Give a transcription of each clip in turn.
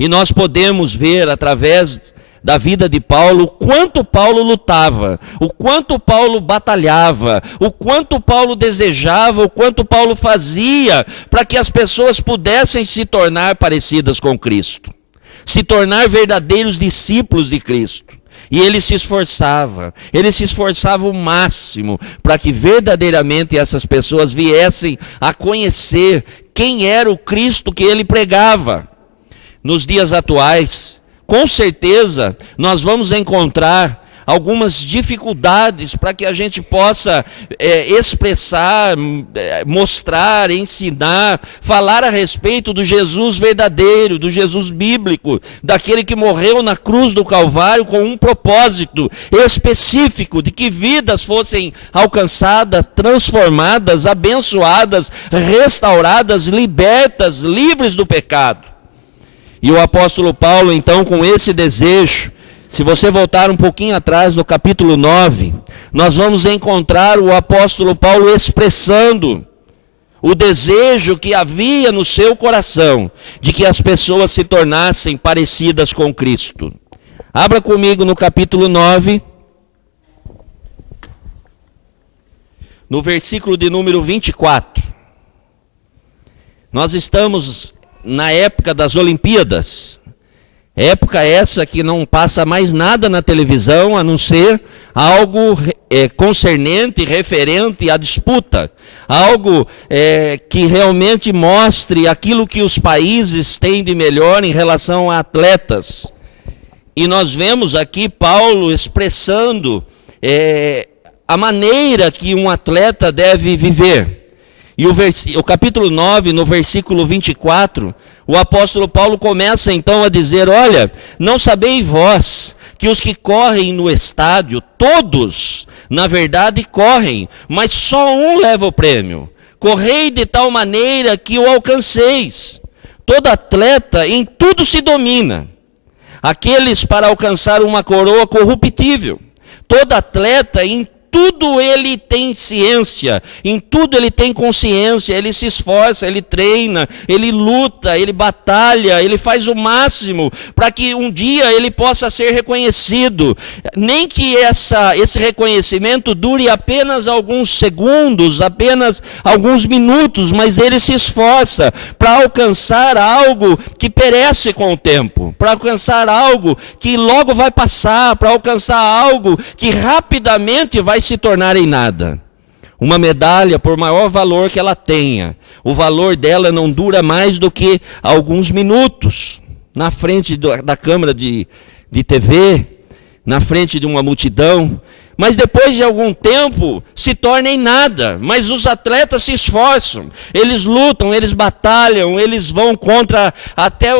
E nós podemos ver através da vida de Paulo, o quanto Paulo lutava, o quanto Paulo batalhava, o quanto Paulo desejava, o quanto Paulo fazia para que as pessoas pudessem se tornar parecidas com Cristo, se tornar verdadeiros discípulos de Cristo. E ele se esforçava o máximo para que verdadeiramente essas pessoas viessem a conhecer quem era o Cristo que ele pregava. Nos dias atuais, com certeza, nós vamos encontrar algumas dificuldades para que a gente possa expressar, mostrar, ensinar, falar a respeito do Jesus verdadeiro, do Jesus bíblico, daquele que morreu na cruz do Calvário com um propósito específico de que vidas fossem alcançadas, transformadas, abençoadas, restauradas, libertas, livres do pecado. E o apóstolo Paulo, então, com esse desejo, se você voltar um pouquinho atrás, no capítulo 9, nós vamos encontrar o apóstolo Paulo expressando o desejo que havia no seu coração de que as pessoas se tornassem parecidas com Cristo. Abra comigo no capítulo 9, no versículo de número 24. Nós estamos na época das Olimpíadas. Época essa que não passa mais nada na televisão a não ser algo concernente, referente à disputa. Algo que realmente mostre aquilo que os países têm de melhor em relação a atletas. E nós vemos aqui Paulo expressando a maneira que um atleta deve viver. E o capítulo 9, no versículo 24, o apóstolo Paulo começa então a dizer: olha, não sabeis vós que os que correm no estádio, todos, na verdade, correm, mas só um leva o prêmio. Correi de tal maneira que o alcanceis. Todo atleta em tudo se domina. Aqueles para alcançar uma coroa corruptível. Todo atleta em tudo ele tem ciência, em tudo ele tem consciência, ele se esforça, ele treina, ele luta, ele batalha, ele faz o máximo para que um dia ele possa ser reconhecido. Nem que esse reconhecimento dure apenas alguns segundos, apenas alguns minutos, mas ele se esforça para alcançar algo que perece com o tempo, para alcançar algo que logo vai passar, para alcançar algo que rapidamente vai se tornar em nada. Uma medalha, por maior valor que ela tenha, o valor dela não dura mais do que alguns minutos na frente da câmera de TV, na frente de uma multidão, mas depois de algum tempo se torna em nada. Mas os atletas se esforçam, eles lutam, eles batalham, eles vão contra até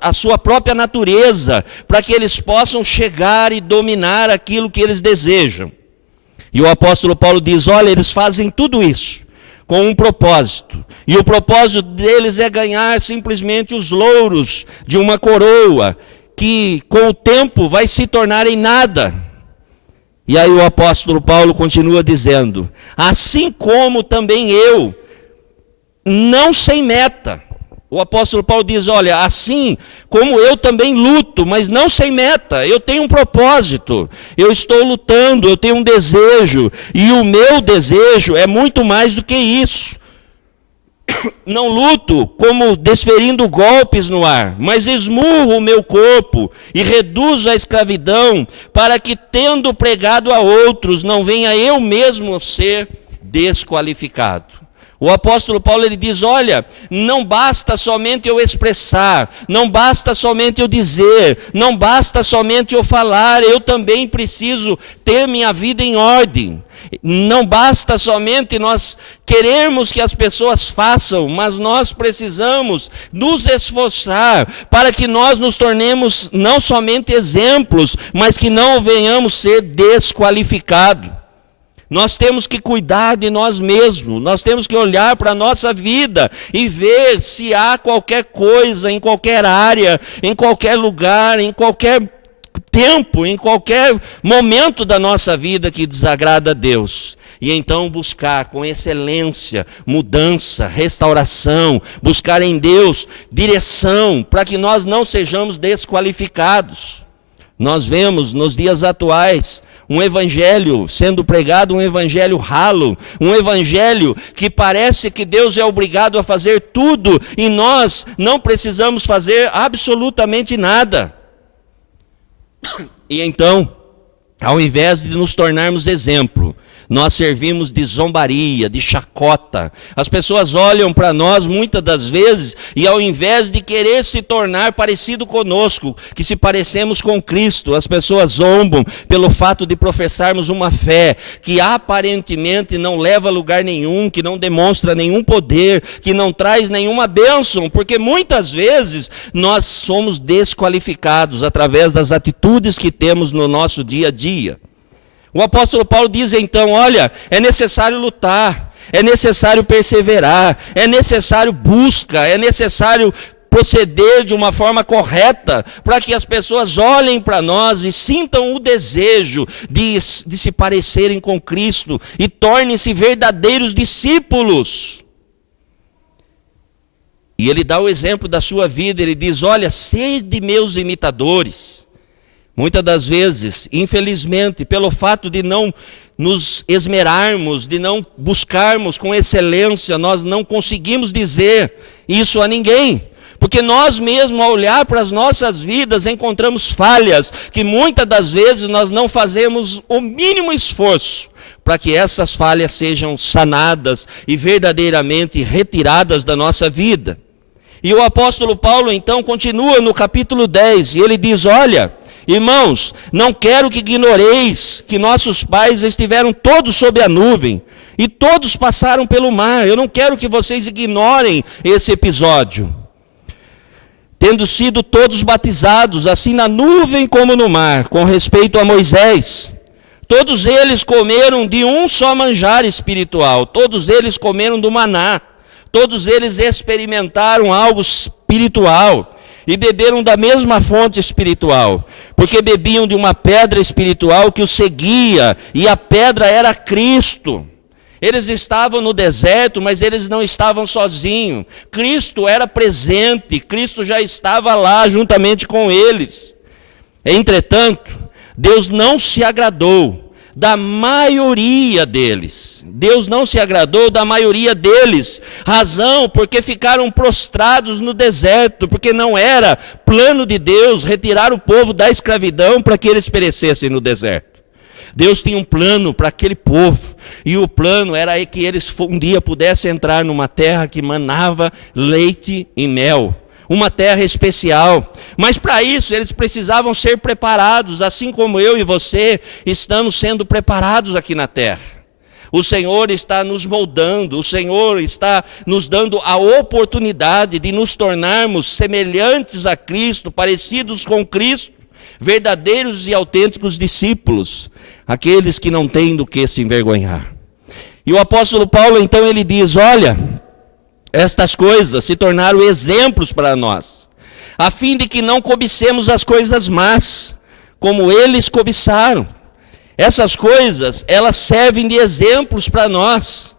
a sua própria natureza, para que eles possam chegar e dominar aquilo que eles desejam. E o apóstolo Paulo diz: olha, eles fazem tudo isso com um propósito. E o propósito deles é ganhar simplesmente os louros de uma coroa, que com o tempo vai se tornar em nada. E aí o apóstolo Paulo continua dizendo: assim como também eu, não sem meta. O apóstolo Paulo diz: olha, assim como eu também luto, mas não sem meta. Eu tenho um propósito, eu estou lutando, eu tenho um desejo, e o meu desejo é muito mais do que isso. Não luto como desferindo golpes no ar, mas esmurro o meu corpo e reduzo a escravidão, para que, tendo pregado a outros, não venha eu mesmo ser desqualificado. O apóstolo Paulo, ele diz: olha, não basta somente eu expressar, não basta somente eu dizer, não basta somente eu falar, eu também preciso ter minha vida em ordem. Não basta somente nós querermos que as pessoas façam, mas nós precisamos nos esforçar para que nós nos tornemos não somente exemplos, mas que não venhamos ser desqualificados. Nós temos que cuidar de nós mesmos, nós temos que olhar para a nossa vida e ver se há qualquer coisa, em qualquer área, em qualquer lugar, em qualquer tempo, em qualquer momento da nossa vida que desagrada a Deus. e então buscar com excelência, mudança, restauração, buscar em Deus direção, para que nós não sejamos desqualificados. Nós vemos nos dias atuais um evangelho sendo pregado, um evangelho ralo, um evangelho que parece que Deus é obrigado a fazer tudo e nós não precisamos fazer absolutamente nada. E então, ao invés de nos tornarmos exemplo, nós servimos de zombaria, de chacota. As pessoas olham para nós muitas das vezes e ao invés de querer se tornar parecido conosco, que se parecemos com Cristo, as pessoas zombam pelo fato de professarmos uma fé que aparentemente não leva a lugar nenhum, que não demonstra nenhum poder, que não traz nenhuma bênção, porque muitas vezes nós somos desqualificados através das atitudes que temos no nosso dia a dia. O apóstolo Paulo diz então, olha, é necessário lutar, é necessário perseverar, é necessário busca, é necessário proceder de uma forma correta, para que as pessoas olhem para nós e sintam o desejo de se parecerem com Cristo e tornem-se verdadeiros discípulos. E ele dá o exemplo da sua vida, ele diz, olha, sede meus imitadores. Muitas das vezes, infelizmente, pelo fato de não nos esmerarmos, de não buscarmos com excelência, nós não conseguimos dizer isso a ninguém. Porque nós mesmos, ao olhar para as nossas vidas, encontramos falhas que muitas das vezes nós não fazemos o mínimo esforço para que essas falhas sejam sanadas e verdadeiramente retiradas da nossa vida. E o apóstolo Paulo então continua no capítulo 10 e ele diz, olha, irmãos, não quero que ignoreis que nossos pais estiveram todos sob a nuvem e todos passaram pelo mar. Eu não quero que vocês ignorem esse episódio. Tendo sido todos batizados, assim na nuvem como no mar, com respeito a Moisés. Todos eles comeram de um só manjar espiritual, todos eles comeram do maná, todos eles experimentaram algo espiritual. E beberam da mesma fonte espiritual, porque bebiam de uma pedra espiritual que os seguia, e a pedra era Cristo. Eles estavam no deserto, mas eles não estavam sozinhos. Cristo era presente, Cristo já estava lá juntamente com eles. Entretanto, Deus não se agradou da maioria deles. Deus não se agradou da maioria deles. Razão, porque ficaram prostrados no deserto, porque não era plano de Deus retirar o povo da escravidão para que eles perecessem no deserto. Deus tinha um plano para aquele povo, e o plano era que eles um dia pudessem entrar numa terra que manava leite e mel. Uma terra especial, mas para isso eles precisavam ser preparados, assim como eu e você estamos sendo preparados aqui na terra. O Senhor está nos moldando, o Senhor está nos dando a oportunidade de nos tornarmos semelhantes a Cristo, parecidos com Cristo, verdadeiros e autênticos discípulos, aqueles que não têm do que se envergonhar. E o apóstolo Paulo então ele diz, olha, estas coisas se tornaram exemplos para nós, a fim de que não cobicemos as coisas más, como eles cobiçaram. Essas coisas, elas servem de exemplos para nós.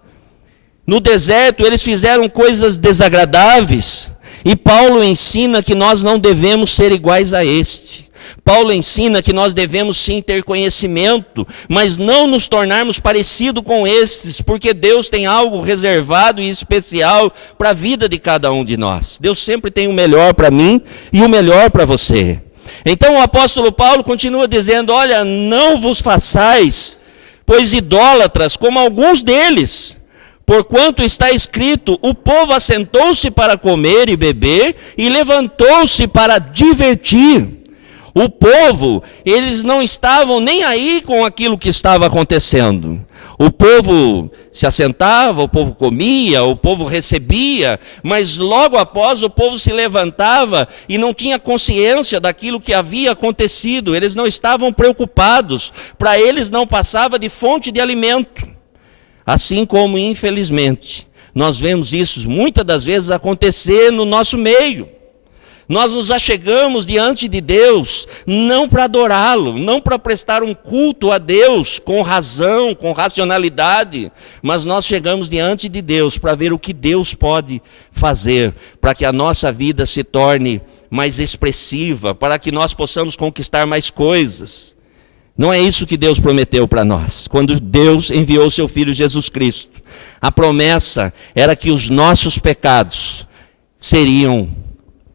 No deserto, eles fizeram coisas desagradáveis, e Paulo ensina que nós não devemos ser iguais a este. Paulo ensina que nós devemos sim ter conhecimento, mas não nos tornarmos parecidos com estes, porque Deus tem algo reservado e especial para a vida de cada um de nós. Deus sempre tem o melhor para mim e o melhor para você. Então o apóstolo Paulo continua dizendo, olha, não vos façais, pois idólatras, como alguns deles, porquanto está escrito, o povo assentou-se para comer e beber, e levantou-se para divertir. O povo, eles não estavam nem aí com aquilo que estava acontecendo. O povo se assentava, o povo comia, o povo recebia, mas logo após o povo se levantava e não tinha consciência daquilo que havia acontecido. Eles não estavam preocupados, para eles não passava de fonte de alimento. Assim como, infelizmente, nós vemos isso muitas das vezes acontecer no nosso meio. Nós nos achegamos diante de Deus não para adorá-lo, não para prestar um culto a Deus com razão, com racionalidade, mas nós chegamos diante de Deus para ver o que Deus pode fazer para que a nossa vida se torne mais expressiva, para que nós possamos conquistar mais coisas. Não é isso que Deus prometeu para nós. Quando Deus enviou seu Filho Jesus Cristo, a promessa era que os nossos pecados seriam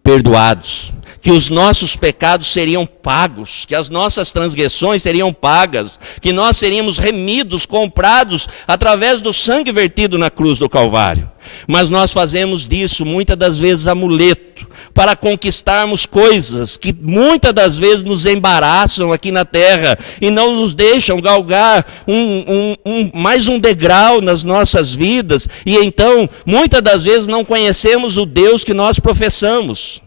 perdoados, que os nossos pecados seriam pagos, que as nossas transgressões seriam pagas, que nós seríamos remidos, comprados através do sangue vertido na cruz do Calvário. Mas nós fazemos disso muitas das vezes amuleto, para conquistarmos coisas que muitas das vezes nos embaraçam aqui na terra e não nos deixam galgar mais um degrau nas nossas vidas, e então muitas das vezes não conhecemos o Deus que nós professamos.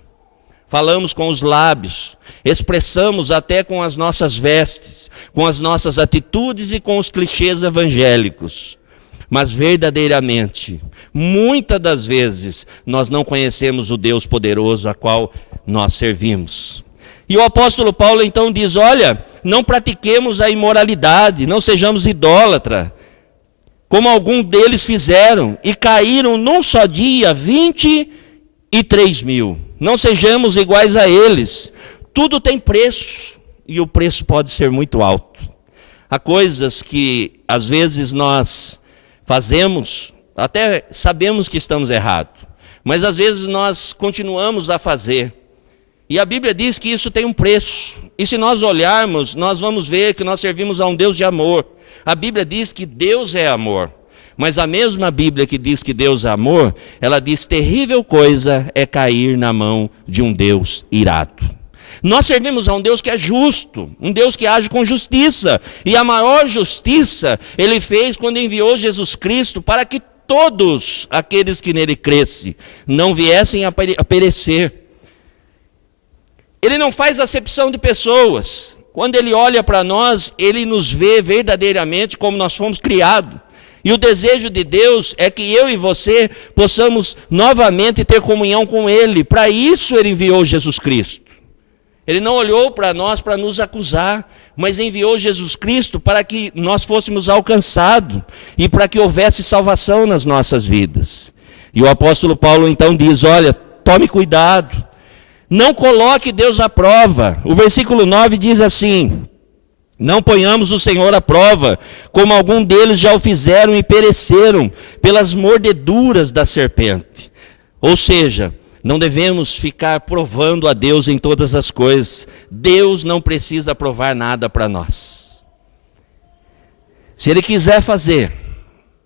Falamos com os lábios, expressamos até com as nossas vestes, com as nossas atitudes e com os clichês evangélicos. Mas verdadeiramente, muitas das vezes, nós não conhecemos o Deus poderoso a qual nós servimos. E o apóstolo Paulo então diz, olha, não pratiquemos a imoralidade, não sejamos idólatras, como alguns deles fizeram, e caíram num só dia 23.000. Não sejamos iguais a eles. Tudo tem preço, e o preço pode ser muito alto. Há coisas que às vezes nós fazemos, até sabemos que estamos errados, mas às vezes nós continuamos a fazer. E a Bíblia diz que isso tem um preço. E se nós olharmos, nós vamos ver que nós servimos a um Deus de amor. A Bíblia diz que Deus é amor. Mas a mesma Bíblia que diz que Deus é amor, ela diz terrível coisa é cair na mão de um Deus irado. Nós servimos a um Deus que é justo, um Deus que age com justiça. E a maior justiça Ele fez quando enviou Jesus Cristo para que todos aqueles que nele crescem não viessem a perecer. Ele não faz acepção de pessoas. Quando Ele olha para nós, Ele nos vê verdadeiramente como nós fomos criados. E o desejo de Deus é que eu e você possamos novamente ter comunhão com Ele. Para isso Ele enviou Jesus Cristo. Ele não olhou para nós para nos acusar, mas enviou Jesus Cristo para que nós fôssemos alcançados e para que houvesse salvação nas nossas vidas. E o apóstolo Paulo então diz, olha, tome cuidado, não coloque Deus à prova. O versículo 9 diz assim, não ponhamos o Senhor à prova, como algum deles já o fizeram e pereceram pelas mordeduras da serpente. Ou seja, não devemos ficar provando a Deus em todas as coisas. Deus não precisa provar nada para nós. Se Ele quiser fazer,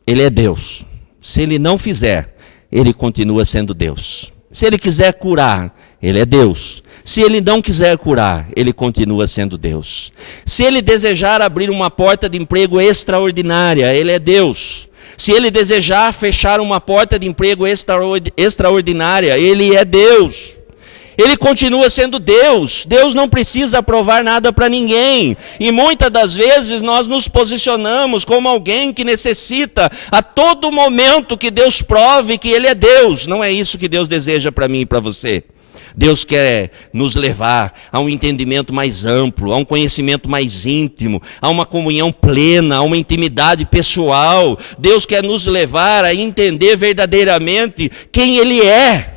Ele é Deus. Se Ele não fizer, Ele continua sendo Deus. Se Ele quiser curar, Ele é Deus. Se Ele não quiser curar, Ele continua sendo Deus. Se Ele desejar abrir uma porta de emprego extraordinária, Ele é Deus. Se Ele desejar fechar uma porta de emprego extraordinária, Ele é Deus. Ele continua sendo Deus. Deus não precisa provar nada para ninguém. E muitas das vezes nós nos posicionamos como alguém que necessita a todo momento que Deus prove que Ele é Deus. Não é isso que Deus deseja para mim e para você. Deus quer nos levar a um entendimento mais amplo, a um conhecimento mais íntimo, a uma comunhão plena, a uma intimidade pessoal. Deus quer nos levar a entender verdadeiramente quem Ele é,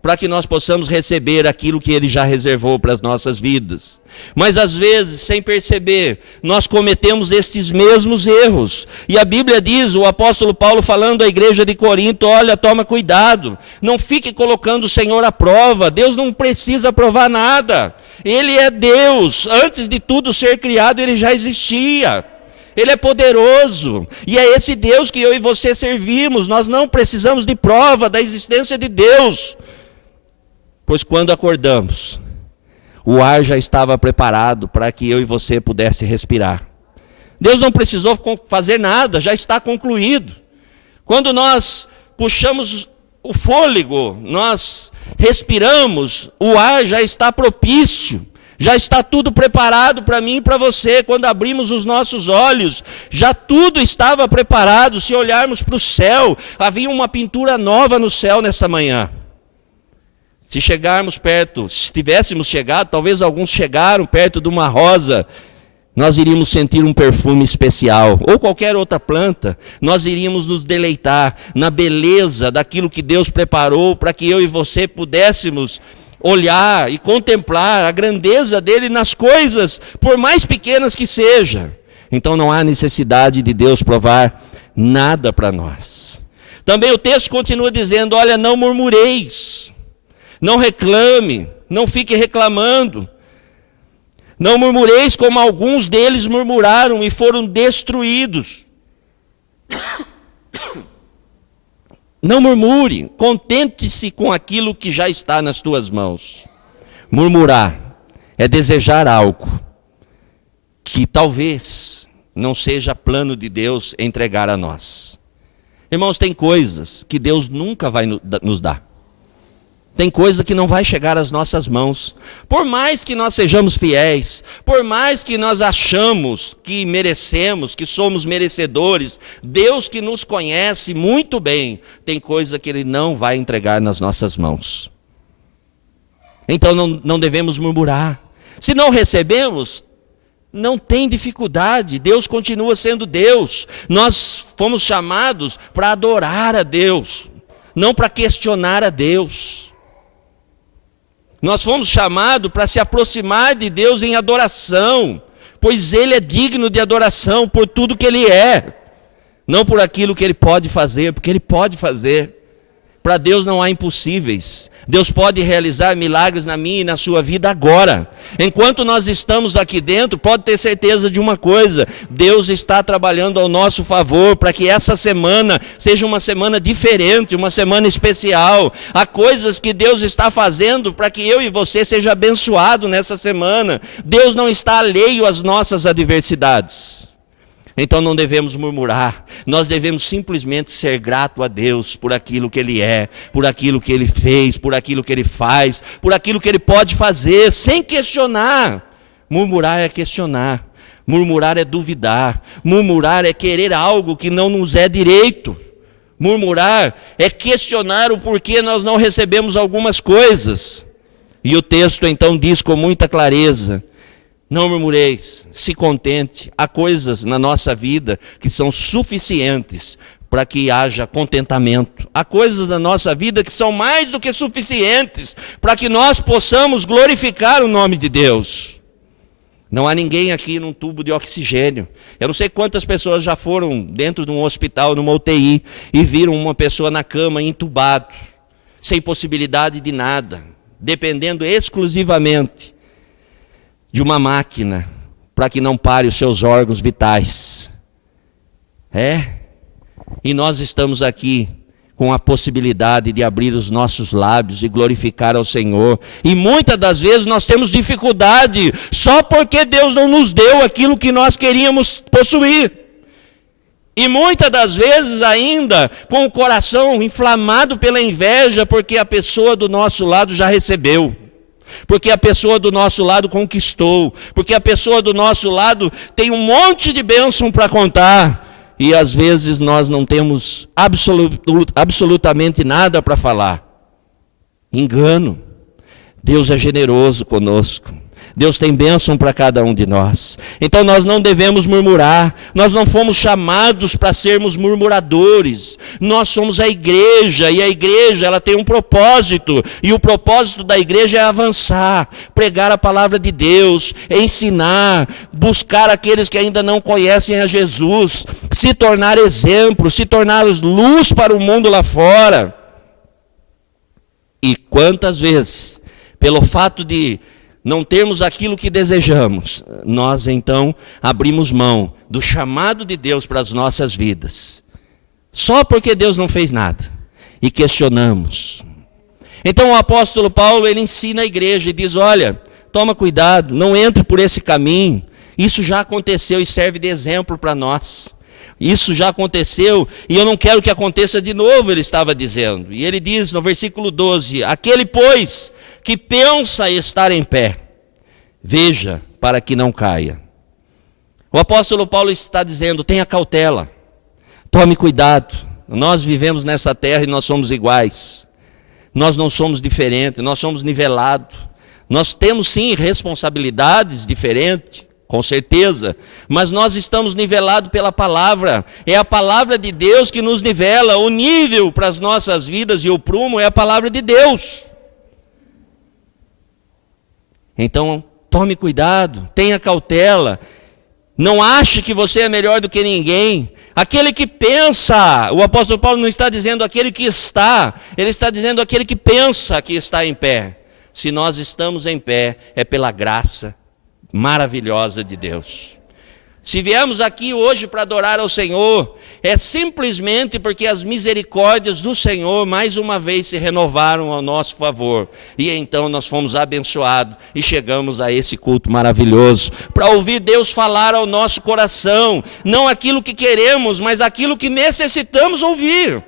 para que nós possamos receber aquilo que Ele já reservou para as nossas vidas. Mas às vezes, sem perceber, nós cometemos estes mesmos erros. E a Bíblia diz, o apóstolo Paulo falando à igreja de Corinto, olha, toma cuidado, não fique colocando o Senhor à prova. Deus não precisa provar nada. Ele é Deus. Antes de tudo ser criado, Ele já existia. Ele é poderoso. E é esse Deus que eu e você servimos. Nós não precisamos de prova da existência de Deus. Pois quando acordamos, o ar já estava preparado para que eu e você pudesse respirar. Deus não precisou fazer nada, já está concluído. Quando nós puxamos o fôlego, nós respiramos, o ar já está propício. Já está tudo preparado para mim e para você. Quando abrimos os nossos olhos, já tudo estava preparado. Se olharmos para o céu, havia uma pintura nova no céu nessa manhã. Se chegarmos perto, se tivéssemos chegado, talvez alguns chegaram perto de uma rosa, nós iríamos sentir um perfume especial, ou qualquer outra planta, nós iríamos nos deleitar na beleza daquilo que Deus preparou para que eu e você pudéssemos olhar e contemplar a grandeza dele nas coisas, por mais pequenas que seja. Então não há necessidade de Deus provar nada para nós. Também o texto continua dizendo, olha, não murmureis, não reclame, não fique reclamando. Não murmureis como alguns deles murmuraram e foram destruídos. Não murmure, contente-se com aquilo que já está nas tuas mãos. Murmurar é desejar algo que talvez não seja plano de Deus entregar a nós. Irmãos, tem coisas que Deus nunca vai nos dar. Tem coisa que não vai chegar às nossas mãos. Por mais que nós sejamos fiéis, por mais que nós achamos que merecemos, que somos merecedores, Deus que nos conhece muito bem, tem coisa que Ele não vai entregar nas nossas mãos. Então não devemos murmurar. Se não recebemos, não tem dificuldade, Deus continua sendo Deus. Nós fomos chamados para adorar a Deus, não para questionar a Deus. Nós fomos chamados para se aproximar de Deus em adoração, pois Ele é digno de adoração por tudo que Ele é, não por aquilo que Ele pode fazer, porque Ele pode fazer. Para Deus não há impossíveis. Deus pode realizar milagres na minha e na sua vida agora. Enquanto nós estamos aqui dentro, pode ter certeza de uma coisa, Deus está trabalhando ao nosso favor, para que essa semana seja uma semana diferente, uma semana especial. Há coisas que Deus está fazendo para que eu e você seja abençoado nessa semana. Deus não está alheio às nossas adversidades. Então não devemos murmurar, nós devemos simplesmente ser grato a Deus por aquilo que Ele é, por aquilo que Ele fez, por aquilo que Ele faz, por aquilo que Ele pode fazer, sem questionar. Murmurar é questionar, murmurar é duvidar, murmurar é querer algo que não nos é direito. Murmurar é questionar o porquê nós não recebemos algumas coisas. E o texto então diz com muita clareza, não murmureis, se contente. Há coisas na nossa vida que são suficientes para que haja contentamento. Há coisas na nossa vida que são mais do que suficientes para que nós possamos glorificar o nome de Deus. Não há ninguém aqui num tubo de oxigênio. Eu não sei quantas pessoas já foram dentro de um hospital, numa UTI, e viram uma pessoa na cama, entubado, sem possibilidade de nada, dependendo exclusivamente de uma máquina, para que não pare os seus órgãos vitais. E nós estamos aqui com a possibilidade de abrir os nossos lábios e glorificar ao Senhor. E muitas das vezes nós temos dificuldade, só porque Deus não nos deu aquilo que nós queríamos possuir. E muitas das vezes ainda com o coração inflamado pela inveja, porque a pessoa do nosso lado já recebeu. Porque a pessoa do nosso lado conquistou, porque a pessoa do nosso lado tem um monte de bênção para contar, e às vezes nós não temos absolutamente nada para falar. Engano. Deus é generoso conosco. Deus tem bênção para cada um de nós. Então nós não devemos murmurar. Nós não fomos chamados para sermos murmuradores. Nós somos a igreja, e a igreja ela tem um propósito. E o propósito da igreja é avançar, pregar a palavra de Deus, ensinar, buscar aqueles que ainda não conhecem a Jesus, se tornar exemplo, se tornar luz para o mundo lá fora. E quantas vezes, pelo fato de não termos aquilo que desejamos, nós então abrimos mão do chamado de Deus para as nossas vidas, só porque Deus não fez nada, e questionamos. Então o apóstolo Paulo, ele ensina a igreja e diz, olha, toma cuidado, não entre por esse caminho, isso já aconteceu e serve de exemplo para nós. Isso já aconteceu e eu não quero que aconteça de novo, ele estava dizendo. E ele diz no versículo 12, aquele pois que pensa estar em pé, veja para que não caia. O apóstolo Paulo está dizendo, tenha cautela, tome cuidado, nós vivemos nessa terra e nós somos iguais. Nós não somos diferentes, nós somos nivelados. Nós temos sim responsabilidades diferentes, com certeza, mas nós estamos nivelados pela palavra. É a palavra de Deus que nos nivela. O nível para as nossas vidas e o prumo é a palavra de Deus. Então, tome cuidado, tenha cautela. Não ache que você é melhor do que ninguém. Aquele que pensa, o apóstolo Paulo não está dizendo aquele que está, ele está dizendo aquele que pensa que está em pé. Se nós estamos em pé, é pela graça maravilhosa de Deus. Se viemos aqui hoje para adorar ao Senhor, é simplesmente porque as misericórdias do Senhor mais uma vez se renovaram ao nosso favor. E então nós fomos abençoados e chegamos a esse culto maravilhoso, para ouvir Deus falar ao nosso coração, não aquilo que queremos, mas aquilo que necessitamos ouvir.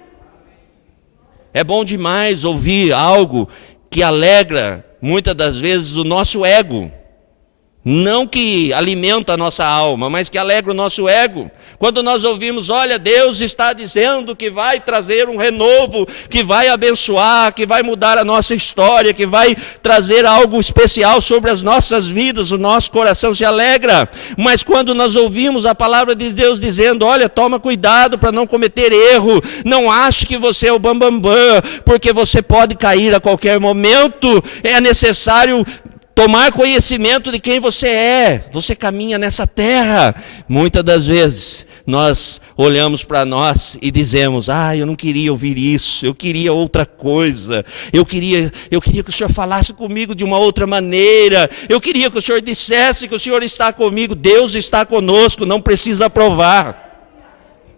É bom demais ouvir algo que alegra, muitas das vezes, o nosso ego. Não que alimenta a nossa alma, mas que alegra o nosso ego. Quando nós ouvimos, olha, Deus está dizendo que vai trazer um renovo, que vai abençoar, que vai mudar a nossa história, que vai trazer algo especial sobre as nossas vidas, o nosso coração se alegra. Mas quando nós ouvimos a palavra de Deus dizendo, olha, toma cuidado para não cometer erro, não ache que você é o bambambam, porque você pode cair a qualquer momento, é necessário tomar conhecimento de quem você é. Você caminha nessa terra. Muitas das vezes nós olhamos para nós e dizemos, eu não queria ouvir isso, eu queria outra coisa, eu queria que o Senhor falasse comigo de uma outra maneira, eu queria que o Senhor dissesse que o Senhor está comigo. Deus está conosco, não precisa provar,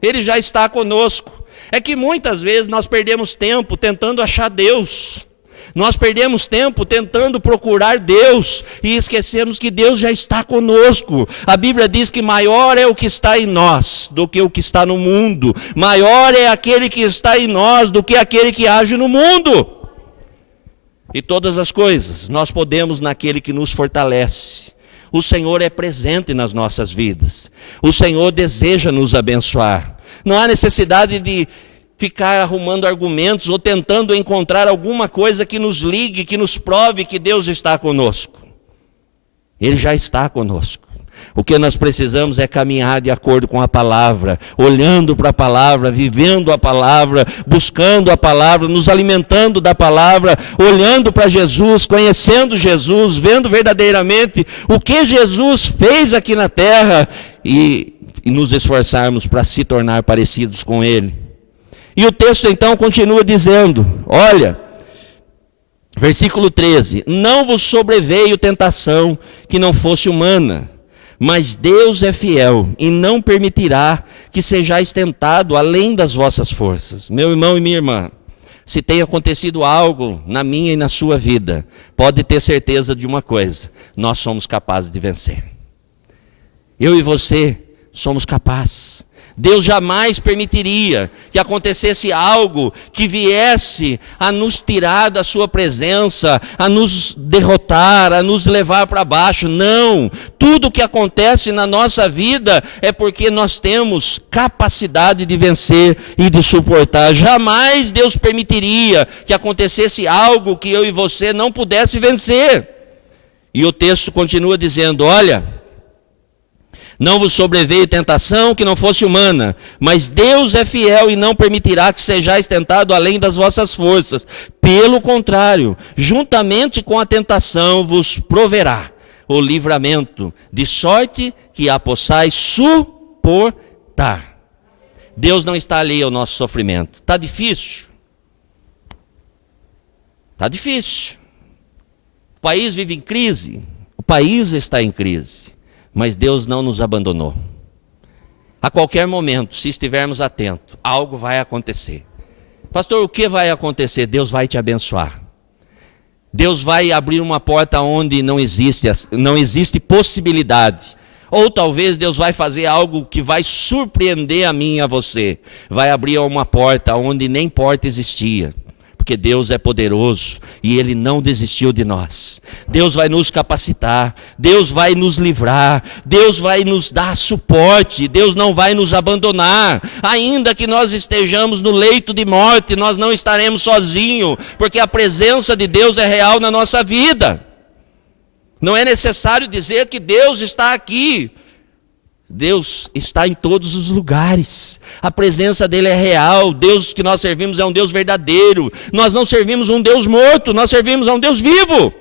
Ele já está conosco. É que muitas vezes nós perdemos tempo tentando achar Deus. Nós perdemos tempo tentando procurar Deus e esquecemos que Deus já está conosco. A Bíblia diz que maior é o que está em nós do que o que está no mundo. Maior é aquele que está em nós do que aquele que age no mundo. E todas as coisas nós podemos naquele que nos fortalece. O Senhor é presente nas nossas vidas. O Senhor deseja nos abençoar. Não há necessidade de ficar arrumando argumentos ou tentando encontrar alguma coisa que nos ligue, que nos prove que Deus está conosco. Ele já está conosco. O que nós precisamos é caminhar de acordo com a palavra, olhando para a palavra, vivendo a palavra, buscando a palavra, nos alimentando da palavra, olhando para Jesus, conhecendo Jesus, vendo verdadeiramente o que Jesus fez aqui na terra e nos esforçarmos para se tornar parecidos com Ele. E o texto então continua dizendo, olha, versículo 13, não vos sobreveio tentação que não fosse humana, mas Deus é fiel e não permitirá que sejais tentado além das vossas forças. Meu irmão e minha irmã, se tem acontecido algo na minha e na sua vida, pode ter certeza de uma coisa, nós somos capazes de vencer. Eu e você somos capazes. Deus jamais permitiria que acontecesse algo que viesse a nos tirar da sua presença, a nos derrotar, a nos levar para baixo. Não, tudo que acontece na nossa vida é porque nós temos capacidade de vencer e de suportar. Jamais Deus permitiria que acontecesse algo que eu e você não pudesse vencer. E o texto continua dizendo, olha, não vos sobreveio tentação que não fosse humana, mas Deus é fiel e não permitirá que sejais tentado além das vossas forças. Pelo contrário, juntamente com a tentação vos proverá o livramento, de sorte que a possais suportar. Deus não está ali ao nosso sofrimento. Está difícil? Está difícil. O país vive em crise. O país está em crise. Mas Deus não nos abandonou. A qualquer momento, se estivermos atentos, algo vai acontecer. Pastor, o que vai acontecer? Deus vai te abençoar. Deus vai abrir uma porta onde não existe possibilidade. Ou talvez Deus vai fazer algo que vai surpreender a mim e a você. Vai abrir uma porta onde nem porta existia. Porque Deus é poderoso e Ele não desistiu de nós. Deus vai nos capacitar, Deus vai nos livrar, Deus vai nos dar suporte, Deus não vai nos abandonar. Ainda que nós estejamos no leito de morte, nós não estaremos sozinhos, porque a presença de Deus é real na nossa vida. Não é necessário dizer que Deus está aqui. Deus está em todos os lugares, a presença dele é real. Deus que nós servimos é um Deus verdadeiro. Nós não servimos um Deus morto, nós servimos a um Deus vivo.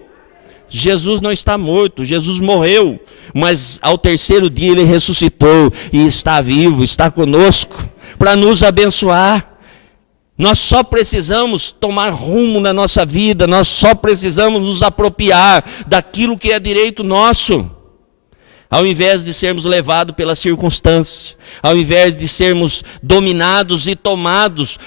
Jesus não está morto, Jesus morreu, mas ao terceiro dia ele ressuscitou e está vivo, está conosco para nos abençoar. Nós só precisamos tomar rumo na nossa vida, nós só precisamos nos apropriar daquilo que é direito nosso. Ao invés de sermos levados pelas circunstâncias, ao invés de sermos dominados e tomados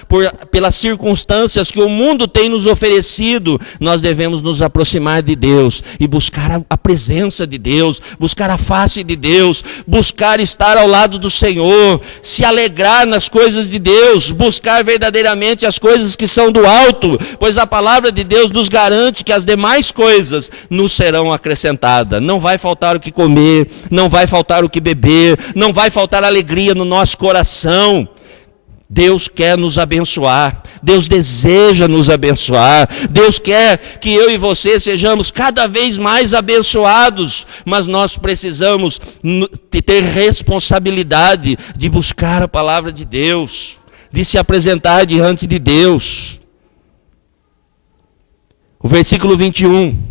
pelas circunstâncias que o mundo tem nos oferecido, nós devemos nos aproximar de Deus e buscar a presença de Deus, buscar a face de Deus, buscar estar ao lado do Senhor, se alegrar nas coisas de Deus, buscar verdadeiramente as coisas que são do alto, pois a palavra de Deus nos garante que as demais coisas nos serão acrescentadas. Não vai faltar o que comer, não vai faltar o que beber, não vai faltar alegria no nosso coração. Deus quer nos abençoar, Deus deseja nos abençoar, Deus quer que eu e você sejamos cada vez mais abençoados, mas nós precisamos ter responsabilidade de buscar a palavra de Deus, de se apresentar diante de Deus. O versículo 21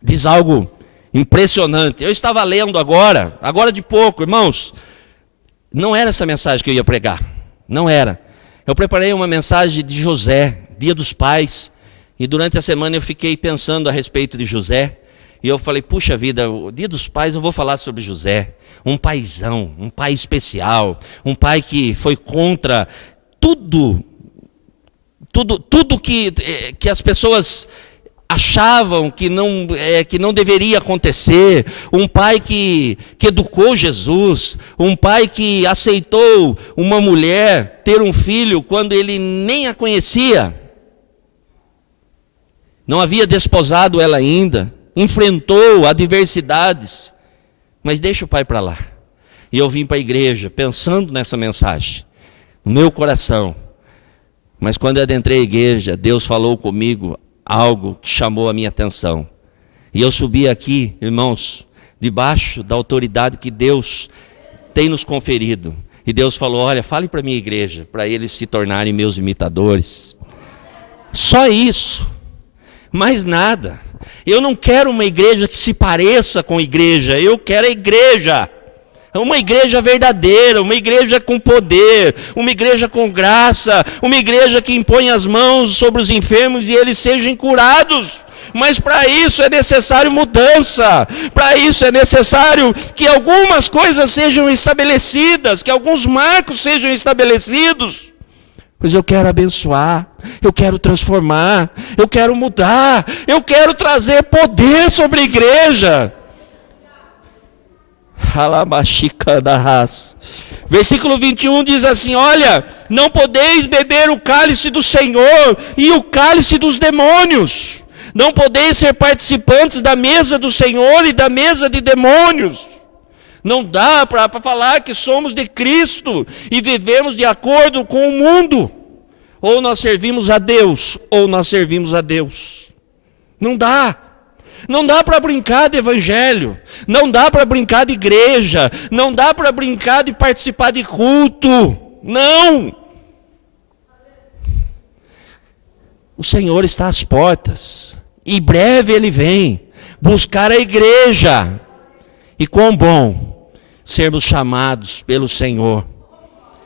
diz algo impressionante. Eu estava lendo agora de pouco, irmãos, não era essa mensagem que eu ia pregar, não era. Eu preparei uma mensagem de José, Dia dos Pais, e durante a semana eu fiquei pensando a respeito de José, e eu falei, puxa vida, o Dia dos Pais eu vou falar sobre José, um paizão, um pai especial, um pai que foi contra tudo que as pessoas achavam que não deveria acontecer, um pai que educou Jesus, um pai que aceitou uma mulher ter um filho quando ele nem a conhecia, não havia desposado ela ainda, enfrentou adversidades, mas deixa o pai para lá. E eu vim para a igreja pensando nessa mensagem, no meu coração, mas quando eu adentrei a igreja, Deus falou comigo algo que chamou a minha atenção. E eu subi aqui, irmãos, debaixo da autoridade que Deus tem nos conferido. E Deus falou, olha, fale para a minha igreja, para eles se tornarem meus imitadores. Só isso, mais nada. Eu não quero uma igreja que se pareça com igreja, eu quero a igreja. Uma igreja verdadeira, uma igreja com poder, uma igreja com graça, uma igreja que impõe as mãos sobre os enfermos e eles sejam curados. Mas para isso é necessário mudança, para isso é necessário que algumas coisas sejam estabelecidas, que alguns marcos sejam estabelecidos. Pois eu quero abençoar, eu quero transformar, eu quero mudar, eu quero trazer poder sobre a igreja. Versículo 21 diz assim, olha, não podeis beber o cálice do Senhor e o cálice dos demônios, não podeis ser participantes da mesa do Senhor e da mesa de demônios. Não dá para falar que somos de Cristo e vivemos de acordo com o mundo. Ou nós servimos a Deus, ou nós servimos a Deus. Não dá. Não dá para brincar de evangelho, não dá para brincar de igreja, não dá para brincar de participar de culto, não. O Senhor está às portas, e breve Ele vem buscar a igreja. E quão bom sermos chamados pelo Senhor,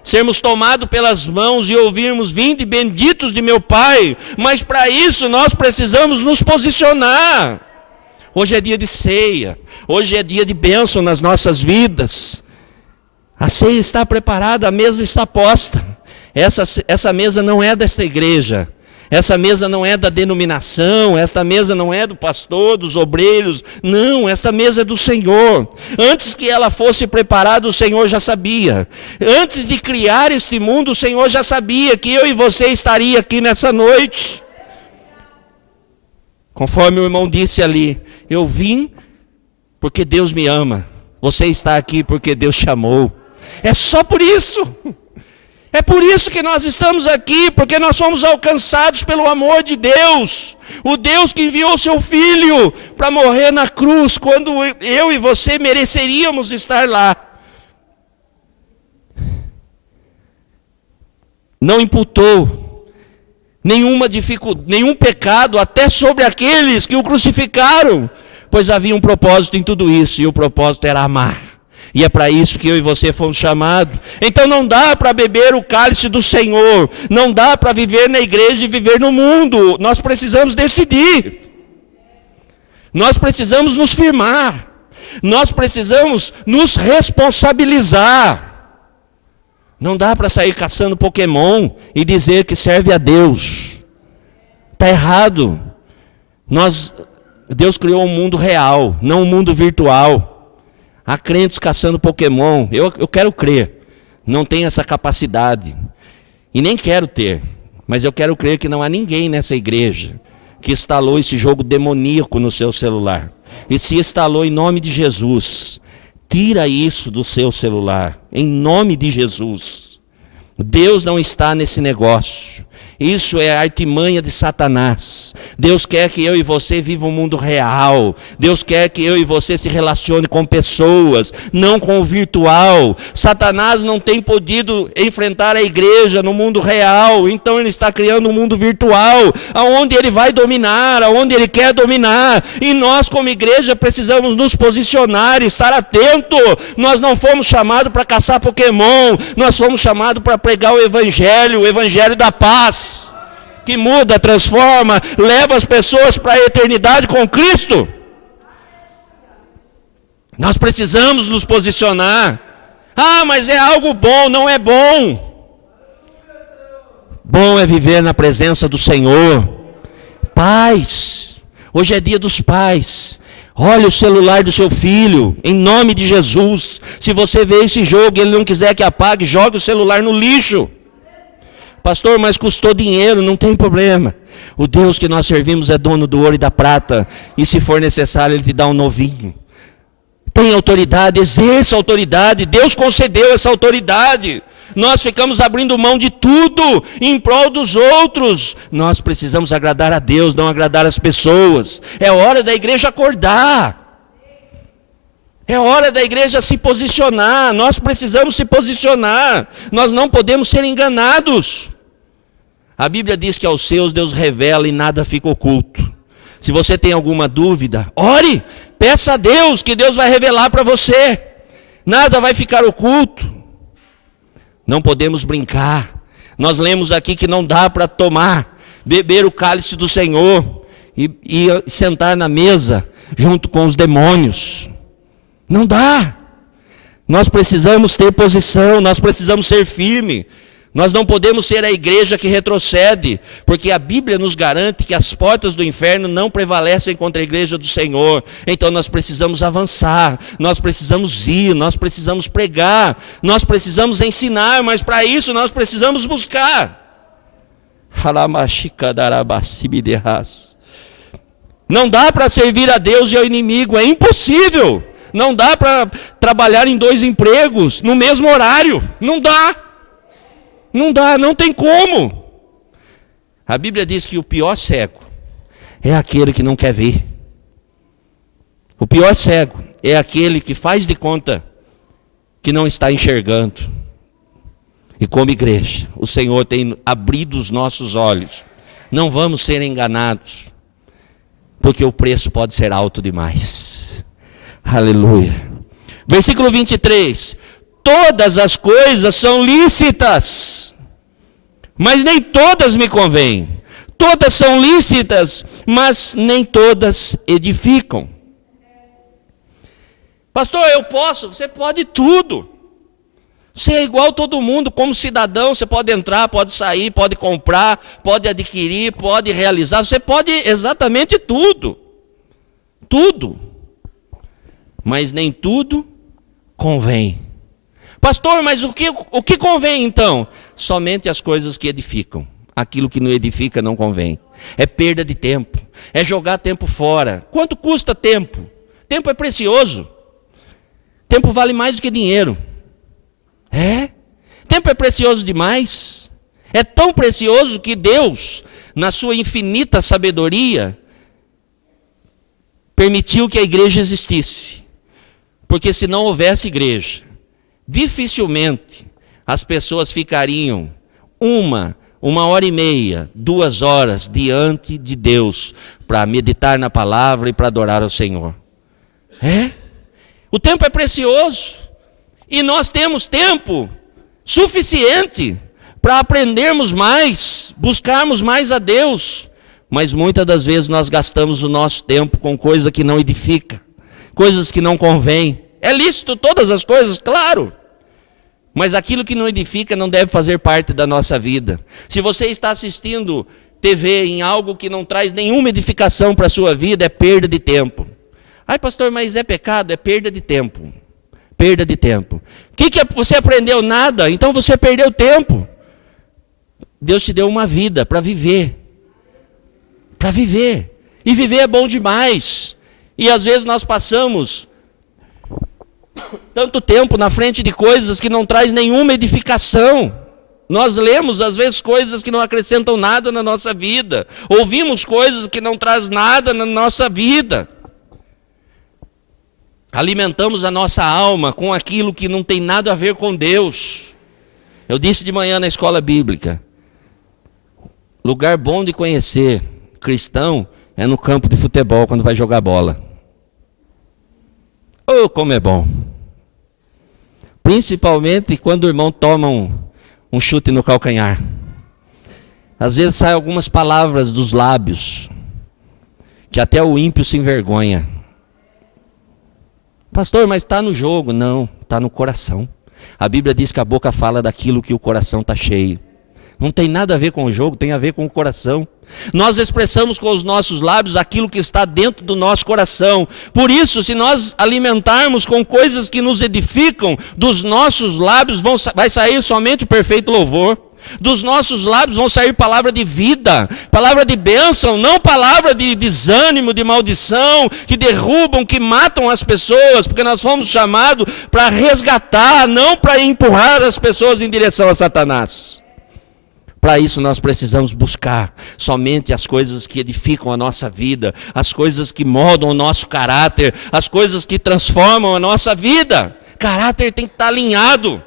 sermos tomados pelas mãos e ouvirmos, vinde benditos de meu Pai, mas para isso nós precisamos nos posicionar. Hoje é dia de ceia, hoje é dia de bênção nas nossas vidas. A ceia está preparada, a mesa está posta. Essa mesa não é desta igreja, Essa mesa não é da denominação, esta mesa não é do pastor, dos obreiros, não, esta mesa é do Senhor. Antes que ela fosse preparada, o Senhor já sabia. Antes de criar este mundo, o Senhor já sabia que eu e você estaria aqui nessa noite. Conforme o irmão disse ali, eu vim porque Deus me ama. Você está aqui porque Deus chamou. É só por isso. É por isso que nós estamos aqui, porque nós somos alcançados pelo amor de Deus. O Deus que enviou o seu Filho para morrer na cruz, quando eu e você mereceríamos estar lá. Não imputou nenhum pecado até sobre aqueles que o crucificaram, pois havia um propósito em tudo isso, e o propósito era amar. E é para isso que eu e você fomos chamados. Então não dá para beber o cálice do Senhor. Não dá para viver na igreja e viver no mundo. Nós precisamos decidir. Nós precisamos nos firmar. Nós precisamos nos responsabilizar. Não dá para sair caçando Pokémon e dizer que serve a Deus. Está errado. Deus criou um mundo real, não um mundo virtual. Há crentes caçando Pokémon. Eu quero crer. Não tenho essa capacidade. E nem quero ter. Mas eu quero crer que não há ninguém nessa igreja que instalou esse jogo demoníaco no seu celular. E se instalou em nome de Jesus, tira isso do seu celular. Em nome de Jesus. Deus não está nesse negócio. Isso é a artimanha de Satanás. Deus quer que eu e você viva um mundo real. Deus quer que eu e você se relacione com pessoas, não com o virtual. Satanás não tem podido enfrentar a igreja no mundo real, então ele está criando um mundo virtual, aonde ele vai dominar, aonde ele quer dominar. E nós como igreja precisamos nos posicionar, estar atento. Nós não fomos chamados para caçar Pokémon, nós fomos chamados para pregar o evangelho da paz, que muda, transforma, leva as pessoas para a eternidade com Cristo. Nós precisamos nos posicionar. Ah, mas é algo bom. Não é bom. Bom é viver na presença do Senhor. Pais, hoje é dia dos pais. Olha o celular do seu filho, em nome de Jesus. Se você vê esse jogo e ele não quiser que apague, jogue o celular no lixo. Pastor, mas custou dinheiro, não tem problema. O Deus que nós servimos é dono do ouro e da prata. E se for necessário, Ele te dá um novinho. Tem autoridade, exerça autoridade. Deus concedeu essa autoridade. Nós ficamos abrindo mão de tudo em prol dos outros. Nós precisamos agradar a Deus, não agradar as pessoas. É hora da igreja acordar. É hora da igreja se posicionar. Nós precisamos se posicionar. Nós não podemos ser enganados. A Bíblia diz que aos seus Deus revela e nada fica oculto. Se você tem alguma dúvida, ore, peça a Deus que Deus vai revelar para você. Nada vai ficar oculto. Não podemos brincar. Nós lemos aqui que não dá para beber o cálice do Senhor e sentar na mesa junto com os demônios. Não dá. Nós precisamos ter posição, nós precisamos ser firmes. Nós não podemos ser a igreja que retrocede, porque a Bíblia nos garante que as portas do inferno não prevalecem contra a igreja do Senhor. Então nós precisamos avançar, nós precisamos ir, nós precisamos pregar, nós precisamos ensinar, mas para isso nós precisamos buscar. Não dá para servir a Deus e ao inimigo, é impossível. Não dá para trabalhar em 2 empregos no mesmo horário, não dá. Não dá, não tem como. A Bíblia diz que o pior cego é aquele que não quer ver. O pior cego é aquele que faz de conta que não está enxergando. E como igreja, o Senhor tem abrido os nossos olhos. Não vamos ser enganados, porque o preço pode ser alto demais. Aleluia. Versículo 23. Todas as coisas são lícitas, mas nem todas me convêm. Todas são lícitas, mas nem todas edificam. Pastor, eu posso? Você pode tudo. Você é igual a todo mundo, como cidadão, você pode entrar, pode sair, pode comprar, pode adquirir, pode realizar, você pode exatamente tudo. Tudo. Mas nem tudo convém. Pastor, mas o que convém então? Somente as coisas que edificam. Aquilo que não edifica não convém. É perda de tempo. É jogar tempo fora. Quanto custa tempo? Tempo é precioso. Tempo vale mais do que dinheiro. Tempo é precioso demais. É tão precioso que Deus, na sua infinita sabedoria, permitiu que a igreja existisse. Porque se não houvesse igreja, dificilmente as pessoas ficariam uma hora e meia, 2 horas diante de Deus para meditar na palavra e para adorar ao Senhor. O tempo é precioso e nós temos tempo suficiente para aprendermos mais, buscarmos mais a Deus, mas muitas das vezes nós gastamos o nosso tempo com coisa que não edifica, coisas que não convém. É lícito todas as coisas, claro. Mas aquilo que não edifica não deve fazer parte da nossa vida. Se você está assistindo TV em algo que não traz nenhuma edificação para a sua vida, é perda de tempo. Ai, pastor, mas é pecado? É perda de tempo. Perda de tempo. O que você aprendeu? Nada, então você perdeu tempo. Deus te deu uma vida para viver. Para viver. E viver é bom demais. E às vezes nós passamos tanto tempo na frente de coisas que não traz nenhuma edificação. Nós lemos às vezes coisas que não acrescentam nada na nossa vida. Ouvimos coisas que não traz nada na nossa vida. Alimentamos a nossa alma com aquilo que não tem nada a ver com Deus. Eu disse de manhã na escola bíblica, lugar bom de conhecer cristão é no campo de futebol quando vai jogar bola. Oh, como é bom. Principalmente quando o irmão toma um chute no calcanhar. Às vezes saem algumas palavras dos lábios que até o ímpio se envergonha. Pastor, mas está no jogo. Não, está no coração. A Bíblia diz que a boca fala daquilo que o coração está cheio. Não tem nada a ver com o jogo, tem a ver com o coração. Nós expressamos com os nossos lábios aquilo que está dentro do nosso coração. Por isso, se nós alimentarmos com coisas que nos edificam, dos nossos lábios vai sair somente o perfeito louvor. Dos nossos lábios vão sair palavra de vida, palavra de bênção, não palavra de desânimo, de maldição, que derrubam, que matam as pessoas, porque nós fomos chamados para resgatar, não para empurrar as pessoas em direção a Satanás. Para isso nós precisamos buscar somente as coisas que edificam a nossa vida, as coisas que moldam o nosso caráter, as coisas que transformam a nossa vida. Caráter tem que estar alinhado.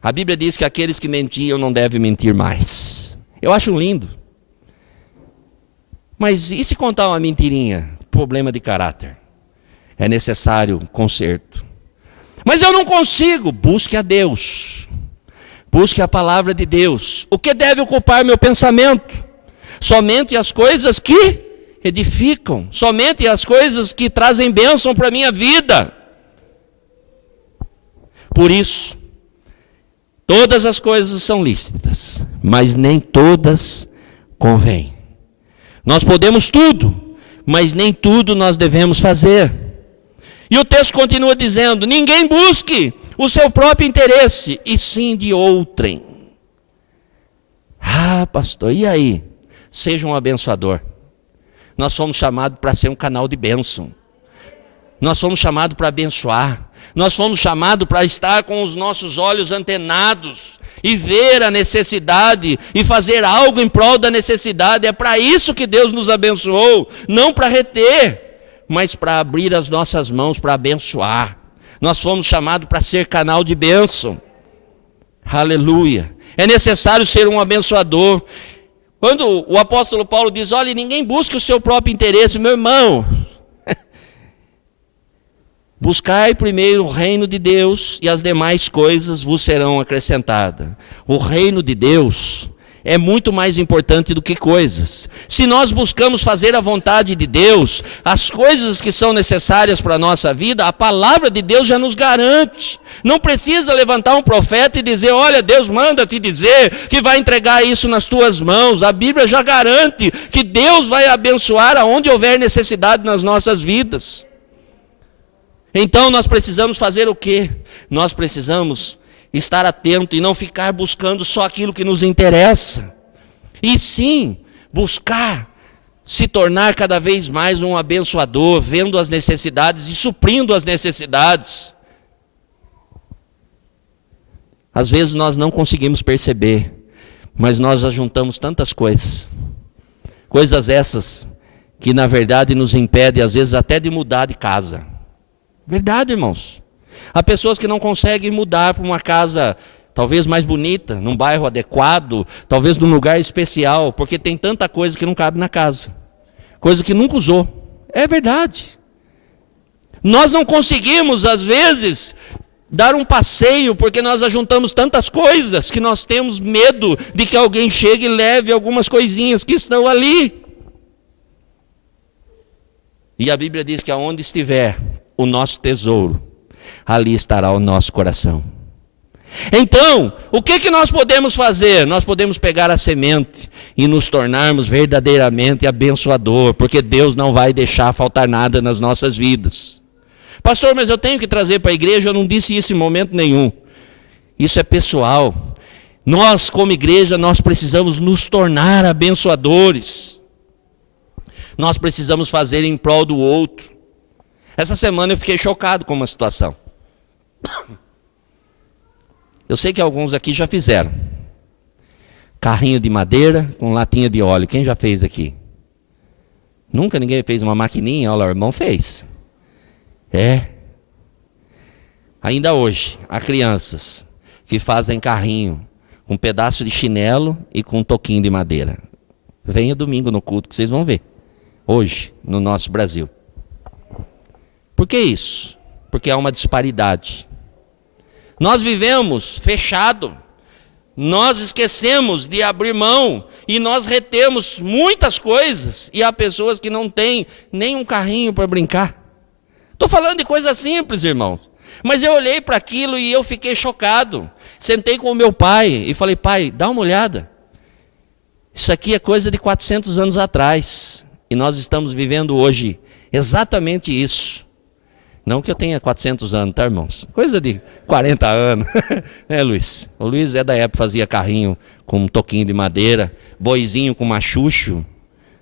A Bíblia diz que aqueles que mentiam não devem mentir mais. Eu acho lindo. Mas e se contar uma mentirinha? Problema de caráter. É necessário conserto. Mas eu não consigo. Busque a Deus. Busque a palavra de Deus. O que deve ocupar meu pensamento? Somente as coisas que edificam. Somente as coisas que trazem bênção para a minha vida. Por isso, todas as coisas são lícitas, mas nem todas convêm. Nós podemos tudo, mas nem tudo nós devemos fazer. E o texto continua dizendo, ninguém busque o seu próprio interesse, e sim de outrem. Ah, pastor, e aí? Seja um abençoador. Nós somos chamados para ser um canal de bênção. Nós somos chamados para abençoar. Nós fomos chamados para estar com os nossos olhos antenados e ver a necessidade e fazer algo em prol da necessidade. É para isso que Deus nos abençoou, não para reter, mas para abrir as nossas mãos para abençoar. Nós fomos chamados para ser canal de bênção. Aleluia. É necessário ser um abençoador. Quando o apóstolo Paulo diz, olha, ninguém busca o seu próprio interesse, meu irmão. Buscai primeiro o reino de Deus e as demais coisas vos serão acrescentadas. O reino de Deus é muito mais importante do que coisas. Se nós buscamos fazer a vontade de Deus, as coisas que são necessárias para a nossa vida, a palavra de Deus já nos garante. Não precisa levantar um profeta e dizer, olha, Deus manda te dizer que vai entregar isso nas tuas mãos. A Bíblia já garante que Deus vai abençoar aonde houver necessidade nas nossas vidas. Então nós precisamos fazer o quê? Nós precisamos estar atento e não ficar buscando só aquilo que nos interessa. E sim, buscar se tornar cada vez mais um abençoador, vendo as necessidades e suprindo as necessidades. Às vezes nós não conseguimos perceber, mas nós ajuntamos tantas coisas. Coisas essas que na verdade nos impedem às vezes até de mudar de casa. Verdade, irmãos. Há pessoas que não conseguem mudar para uma casa talvez mais bonita, num bairro adequado, talvez num lugar especial, porque tem tanta coisa que não cabe na casa. Coisa que nunca usou. É verdade. Nós não conseguimos, às vezes, dar um passeio, porque nós ajuntamos tantas coisas que nós temos medo de que alguém chegue e leve algumas coisinhas que estão ali. E a Bíblia diz que aonde estiver o nosso tesouro, ali estará o nosso coração. Então, o que nós podemos fazer? Nós podemos pegar a semente e nos tornarmos verdadeiramente abençoador, porque Deus não vai deixar faltar nada nas nossas vidas. Pastor, mas eu tenho que trazer para a igreja, eu não disse isso em momento nenhum. Isso é pessoal. Nós, como igreja, nós precisamos nos tornar abençoadores. Nós precisamos fazer em prol do outro. Essa semana eu fiquei chocado com uma situação. Eu sei que alguns aqui já fizeram. Carrinho de madeira com latinha de óleo. Quem já fez aqui? Nunca ninguém fez uma maquininha? Olha lá, o irmão fez. Ainda hoje, há crianças que fazem carrinho com um pedaço de chinelo e com um toquinho de madeira. Venha domingo no culto que vocês vão ver. Hoje, no nosso Brasil. Por que isso? Porque há uma disparidade. Nós vivemos fechado. Nós esquecemos de abrir mão e nós retemos muitas coisas. E há pessoas que não têm nem um carrinho para brincar. Estou falando de coisas simples, irmãos. Mas eu olhei para aquilo e eu fiquei chocado. Sentei com o meu pai e falei, pai, dá uma olhada. Isso aqui é coisa de 400 anos atrás. E nós estamos vivendo hoje exatamente isso. Não que eu tenha 400 anos, tá, irmãos? Coisa de 40 anos. Né, Luiz? O Luiz é da época, fazia carrinho com um toquinho de madeira, boizinho com machucho.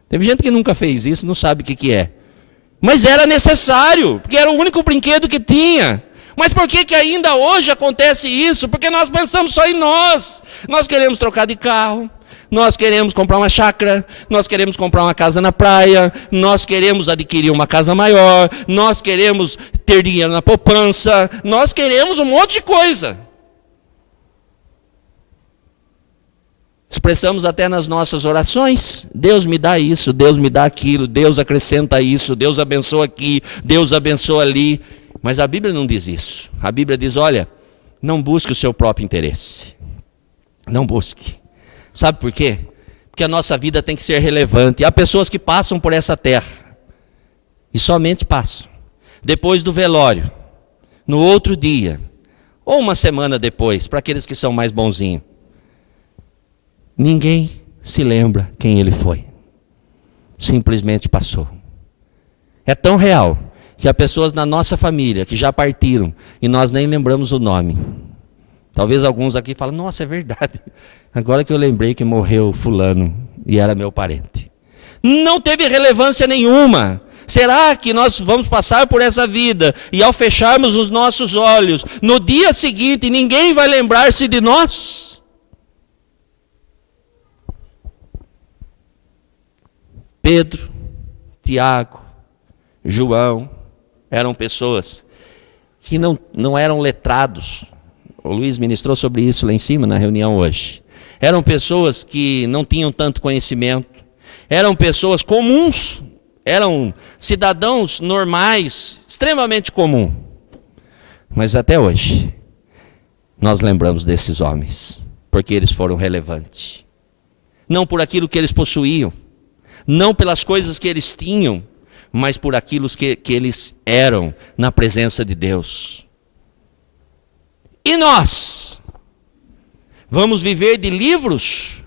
Teve gente que nunca fez isso, não sabe o que é. Mas era necessário, porque era o único brinquedo que tinha. Mas por que ainda hoje acontece isso? Porque nós pensamos só em nós. Nós queremos trocar de carro. Nós queremos comprar uma chácara, nós queremos comprar uma casa na praia, nós queremos adquirir uma casa maior, nós queremos ter dinheiro na poupança, nós queremos um monte de coisa. Expressamos até nas nossas orações, Deus me dá isso, Deus me dá aquilo, Deus acrescenta isso, Deus abençoa aqui, Deus abençoa ali. Mas a Bíblia não diz isso. A Bíblia diz, olha, não busque o seu próprio interesse. Não busque. Sabe por quê? Porque a nossa vida tem que ser relevante. Há pessoas que passam por essa terra e somente passam. Depois do velório, no outro dia, ou uma semana depois, para aqueles que são mais bonzinhos. Ninguém se lembra quem ele foi. Simplesmente passou. É tão real que há pessoas na nossa família que já partiram e nós nem lembramos o nome. Talvez alguns aqui falem, nossa, é verdade. Agora que eu lembrei que morreu fulano e era meu parente. Não teve relevância nenhuma. Será que nós vamos passar por essa vida e ao fecharmos os nossos olhos, no dia seguinte ninguém vai lembrar-se de nós? Pedro, Tiago, João, eram pessoas que não eram letrados. O Luiz ministrou sobre isso lá em cima na reunião hoje. Eram pessoas que não tinham tanto conhecimento. Eram pessoas comuns. Eram cidadãos normais, extremamente comuns. Mas até hoje, nós lembramos desses homens, porque eles foram relevantes. não por aquilo que eles possuíam, não pelas coisas que eles tinham, mas por aquilo que eles eram na presença de Deus. E nós? Vamos viver de livros?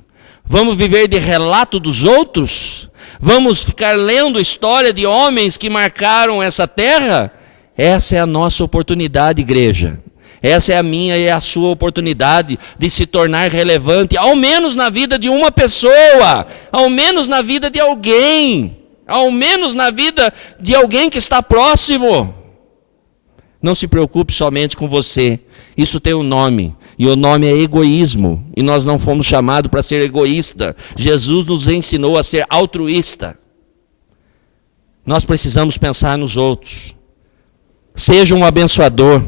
Vamos viver de relato dos outros? Vamos ficar lendo história de homens que marcaram essa terra? Essa é a nossa oportunidade, igreja. Essa é a minha e a sua oportunidade de se tornar relevante, ao menos na vida de uma pessoa, ao menos na vida de alguém, ao menos na vida de alguém que está próximo. Não se preocupe somente com você, isso tem um nome, e o nome é egoísmo, e nós não fomos chamados para ser egoísta. Jesus nos ensinou a ser altruísta. Nós precisamos pensar nos outros. Seja um abençoador.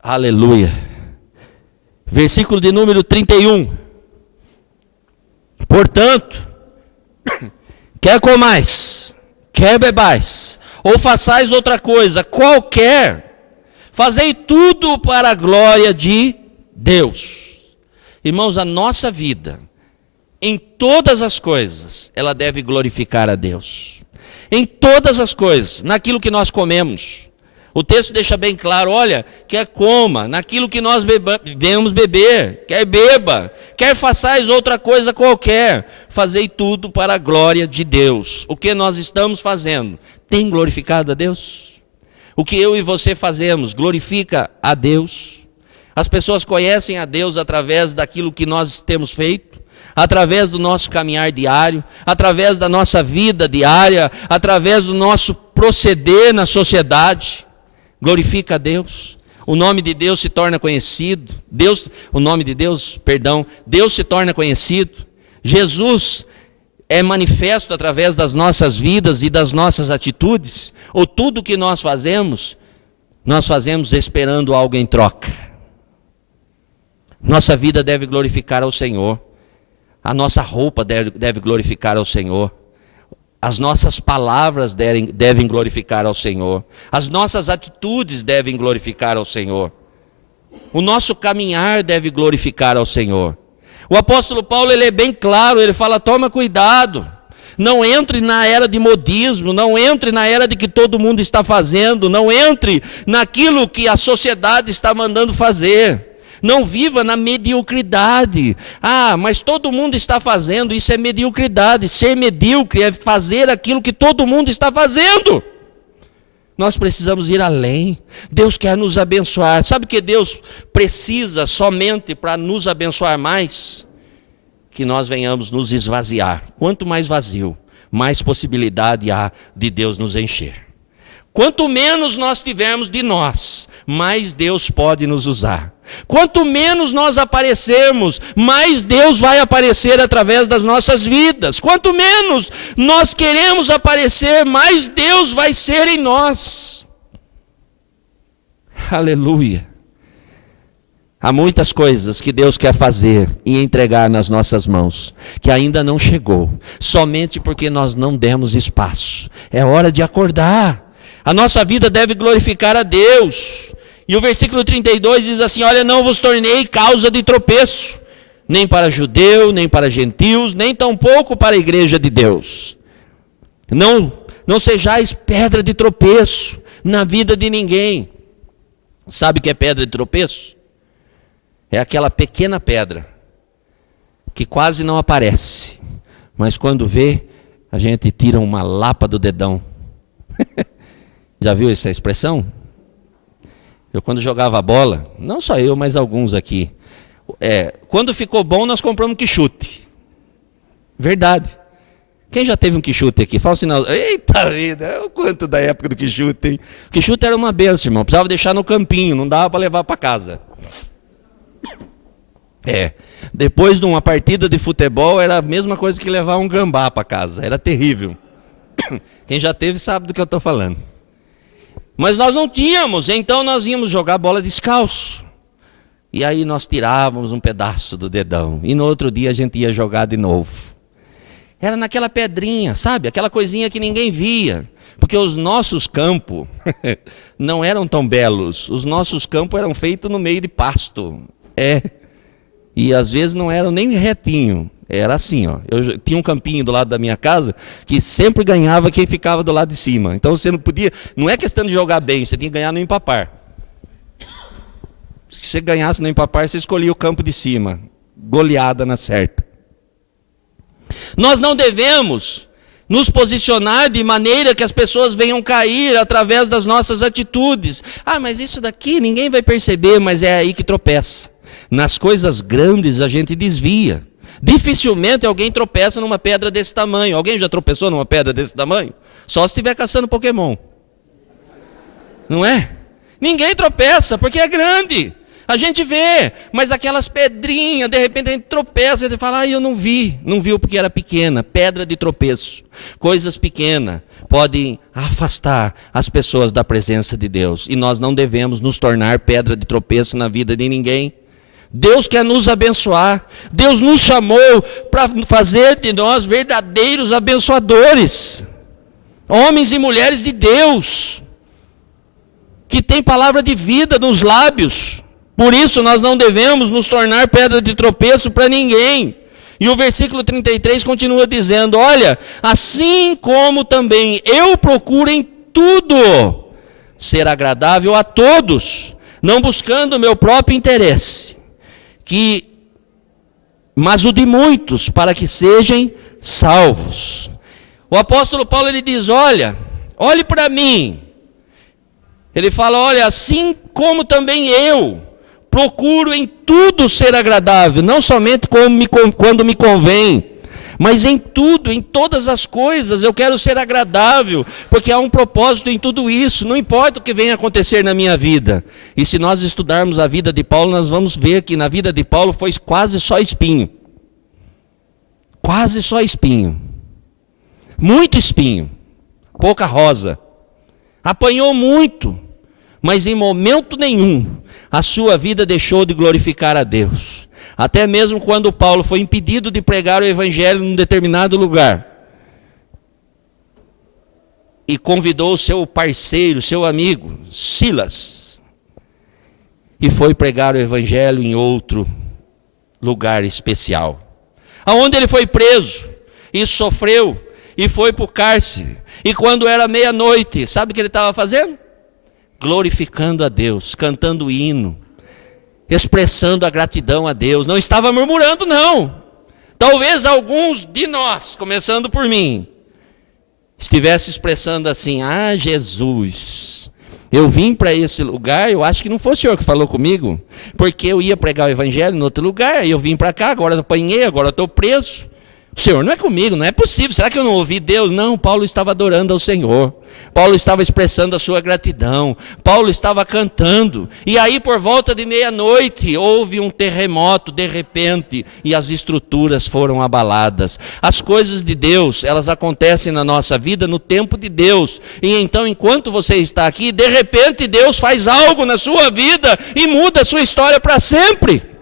Aleluia. Versículo de número 31. Portanto, quer comais, quer bebais, ou façais outra coisa, qualquer, fazei tudo para a glória de Deus. Irmãos, a nossa vida, em todas as coisas, ela deve glorificar a Deus. Em todas as coisas, naquilo que nós comemos. O texto deixa bem claro, olha, quer coma, naquilo que nós devemos beber, quer beba, quer façais outra coisa qualquer, fazei tudo para a glória de Deus. O que nós estamos fazendo tem glorificado a Deus? O que eu e você fazemos glorifica a Deus? As pessoas conhecem a Deus através daquilo que nós temos feito, através do nosso caminhar diário, através da nossa vida diária, através do nosso proceder na sociedade. Glorifica a Deus, o nome de Deus se torna conhecido, Deus se torna conhecido, Jesus é manifesto através das nossas vidas e das nossas atitudes, ou tudo que nós fazemos esperando algo em troca. Nossa vida deve glorificar ao Senhor, a nossa roupa deve glorificar ao Senhor. As nossas palavras devem glorificar ao Senhor. As nossas atitudes devem glorificar ao Senhor. O nosso caminhar deve glorificar ao Senhor. O apóstolo Paulo, ele é bem claro, ele fala, toma cuidado. Não entre na era de modismo, não entre na era de que todo mundo está fazendo, não entre naquilo que a sociedade está mandando fazer. Não viva na mediocridade. Ah, mas todo mundo está fazendo, isso é mediocridade. Ser medíocre é fazer aquilo que todo mundo está fazendo. Nós precisamos ir além. Deus quer nos abençoar. Sabe o que Deus precisa somente para nos abençoar mais? Que nós venhamos nos esvaziar. Quanto mais vazio, mais possibilidade há de Deus nos encher. Quanto menos nós tivermos de nós, mais Deus pode nos usar. Quanto menos nós aparecermos, mais Deus vai aparecer através das nossas vidas. Quanto menos nós queremos aparecer, mais Deus vai ser em nós. Aleluia. Há muitas coisas que Deus quer fazer e entregar nas nossas mãos, que ainda não chegou, somente porque nós não demos espaço. É hora de acordar. A nossa vida deve glorificar a Deus. E o versículo 32 diz assim, olha, não vos tornei causa de tropeço, nem para judeu, nem para gentios, nem tampouco para a igreja de Deus. Não sejais pedra de tropeço na vida de ninguém. Sabe o que é pedra de tropeço? É aquela pequena pedra que quase não aparece, mas quando vê, a gente tira uma lapa do dedão. Já viu essa expressão? Eu quando jogava bola, não só eu, mas alguns aqui, quando ficou bom nós compramos um quichute. Verdade. Quem já teve um quichute aqui? Fala assim, não, eita vida, o quanto da época do quichute, hein? O quichute era uma benção, irmão, precisava deixar no campinho, não dava para levar para casa. Depois de uma partida de futebol era a mesma coisa que levar um gambá para casa, era terrível. Quem já teve sabe do que eu estou falando. Mas nós não tínhamos, então nós íamos jogar bola descalço. E aí nós tirávamos um pedaço do dedão. E no outro dia a gente ia jogar de novo. Era naquela pedrinha, sabe? Aquela coisinha que ninguém via. Porque os nossos campos não eram tão belos. Os nossos campos eram feitos no meio de pasto. E às vezes não era nem retinho, era assim, ó. Eu tinha um campinho do lado da minha casa que sempre ganhava quem ficava do lado de cima. Então você não podia, não é questão de jogar bem, você tinha que ganhar no empapar. Se você ganhasse no empapar, você escolhia o campo de cima, goleada na certa. Nós não devemos nos posicionar de maneira que as pessoas venham cair através das nossas atitudes. Ah, mas isso daqui ninguém vai perceber, mas é aí que tropeça. Nas coisas grandes a gente desvia. Dificilmente alguém tropeça numa pedra desse tamanho. Alguém já tropeçou numa pedra desse tamanho? Só se estiver caçando Pokémon. Não é? Ninguém tropeça porque é grande. A gente vê, mas aquelas pedrinhas, de repente a gente tropeça e fala, eu não vi. Não viu porque era pequena, pedra de tropeço. Coisas pequenas podem afastar as pessoas da presença de Deus. E nós não devemos nos tornar pedra de tropeço na vida de ninguém. Deus quer nos abençoar. Deus nos chamou para fazer de nós verdadeiros abençoadores. Homens e mulheres de Deus, que têm palavra de vida nos lábios. Por isso nós não devemos nos tornar pedra de tropeço para ninguém. E o versículo 33 continua dizendo, olha, assim como também eu procuro em tudo ser agradável a todos, não buscando o meu próprio interesse, mas o de muitos, para que sejam salvos. O apóstolo Paulo ele diz, olhe para mim. Ele fala, olha, assim como também eu procuro em tudo ser agradável, não somente quando me convém, mas em tudo, em todas as coisas, eu quero ser agradável, porque há um propósito em tudo isso, não importa o que venha acontecer na minha vida. E se nós estudarmos a vida de Paulo, nós vamos ver que na vida de Paulo foi quase só espinho. Quase só espinho. Muito espinho, pouca rosa. Apanhou muito, mas em momento nenhum a sua vida deixou de glorificar a Deus. Até mesmo quando Paulo foi impedido de pregar o evangelho num determinado lugar, e convidou seu parceiro, seu amigo, Silas, e foi pregar o evangelho em outro lugar especial, aonde ele foi preso, e sofreu, e foi para o cárcere, e quando era meia-noite, sabe o que ele estava fazendo? Glorificando a Deus, cantando hino, expressando a gratidão a Deus, não estava murmurando não. Talvez alguns de nós, começando por mim, estivesse expressando assim, Jesus, eu vim para esse lugar, eu acho que não foi o senhor que falou comigo, porque eu ia pregar o evangelho em outro lugar, eu vim para cá, agora eu apanhei, agora eu estou preso. O Senhor não é comigo, não é possível, será que eu não ouvi Deus? Não, Paulo estava adorando ao Senhor, Paulo estava expressando a sua gratidão, Paulo estava cantando, e aí por volta de meia-noite houve um terremoto de repente, e as estruturas foram abaladas. As coisas de Deus, elas acontecem na nossa vida no tempo de Deus, e então enquanto você está aqui, de repente Deus faz algo na sua vida, e muda a sua história para sempre.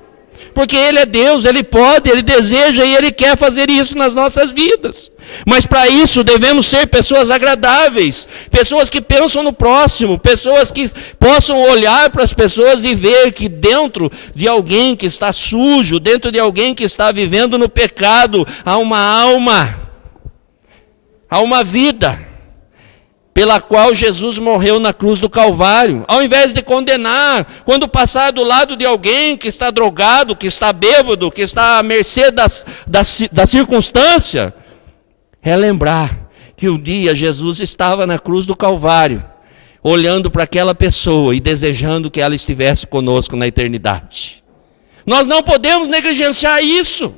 Porque Ele é Deus, Ele pode, Ele deseja e Ele quer fazer isso nas nossas vidas. Mas para isso devemos ser pessoas agradáveis, pessoas que pensam no próximo, pessoas que possam olhar para as pessoas e ver que dentro de alguém que está sujo, dentro de alguém que está vivendo no pecado, há uma alma, há uma vida pela qual Jesus morreu na cruz do Calvário. Ao invés de condenar, quando passar do lado de alguém que está drogado, que está bêbado, que está à mercê da circunstância, é lembrar que um dia Jesus estava na cruz do Calvário, olhando para aquela pessoa e desejando que ela estivesse conosco na eternidade. Nós não podemos negligenciar isso.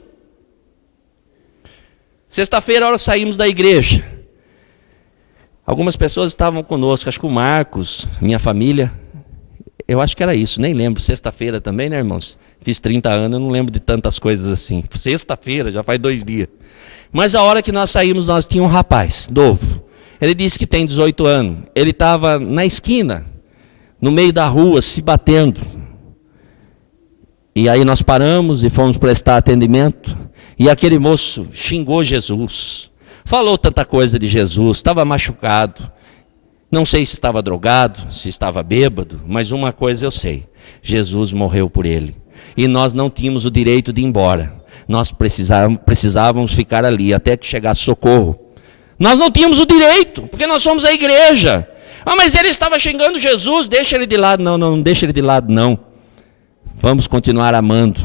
Sexta-feira, nós saímos da igreja. Algumas pessoas estavam conosco, acho que o Marcos, minha família, eu acho que era isso, nem lembro, sexta-feira também, né, irmãos? Fiz 30 anos, eu não lembro de tantas coisas assim. Sexta-feira, já faz 2 dias. Mas a hora que nós saímos, nós tínhamos um rapaz, novo. Ele disse que tem 18 anos. Ele estava na esquina, no meio da rua, se batendo. E aí nós paramos e fomos prestar atendimento. E aquele moço xingou Jesus. Falou tanta coisa de Jesus, estava machucado, não sei se estava drogado, se estava bêbado, mas uma coisa eu sei, Jesus morreu por ele. e nós não tínhamos o direito de ir embora. Nós precisávamos ficar ali até que chegasse socorro. Nós não tínhamos o direito, porque nós somos a igreja. Mas ele estava xingando Jesus, deixa ele de lado. Não deixa ele de lado não. Vamos continuar amando.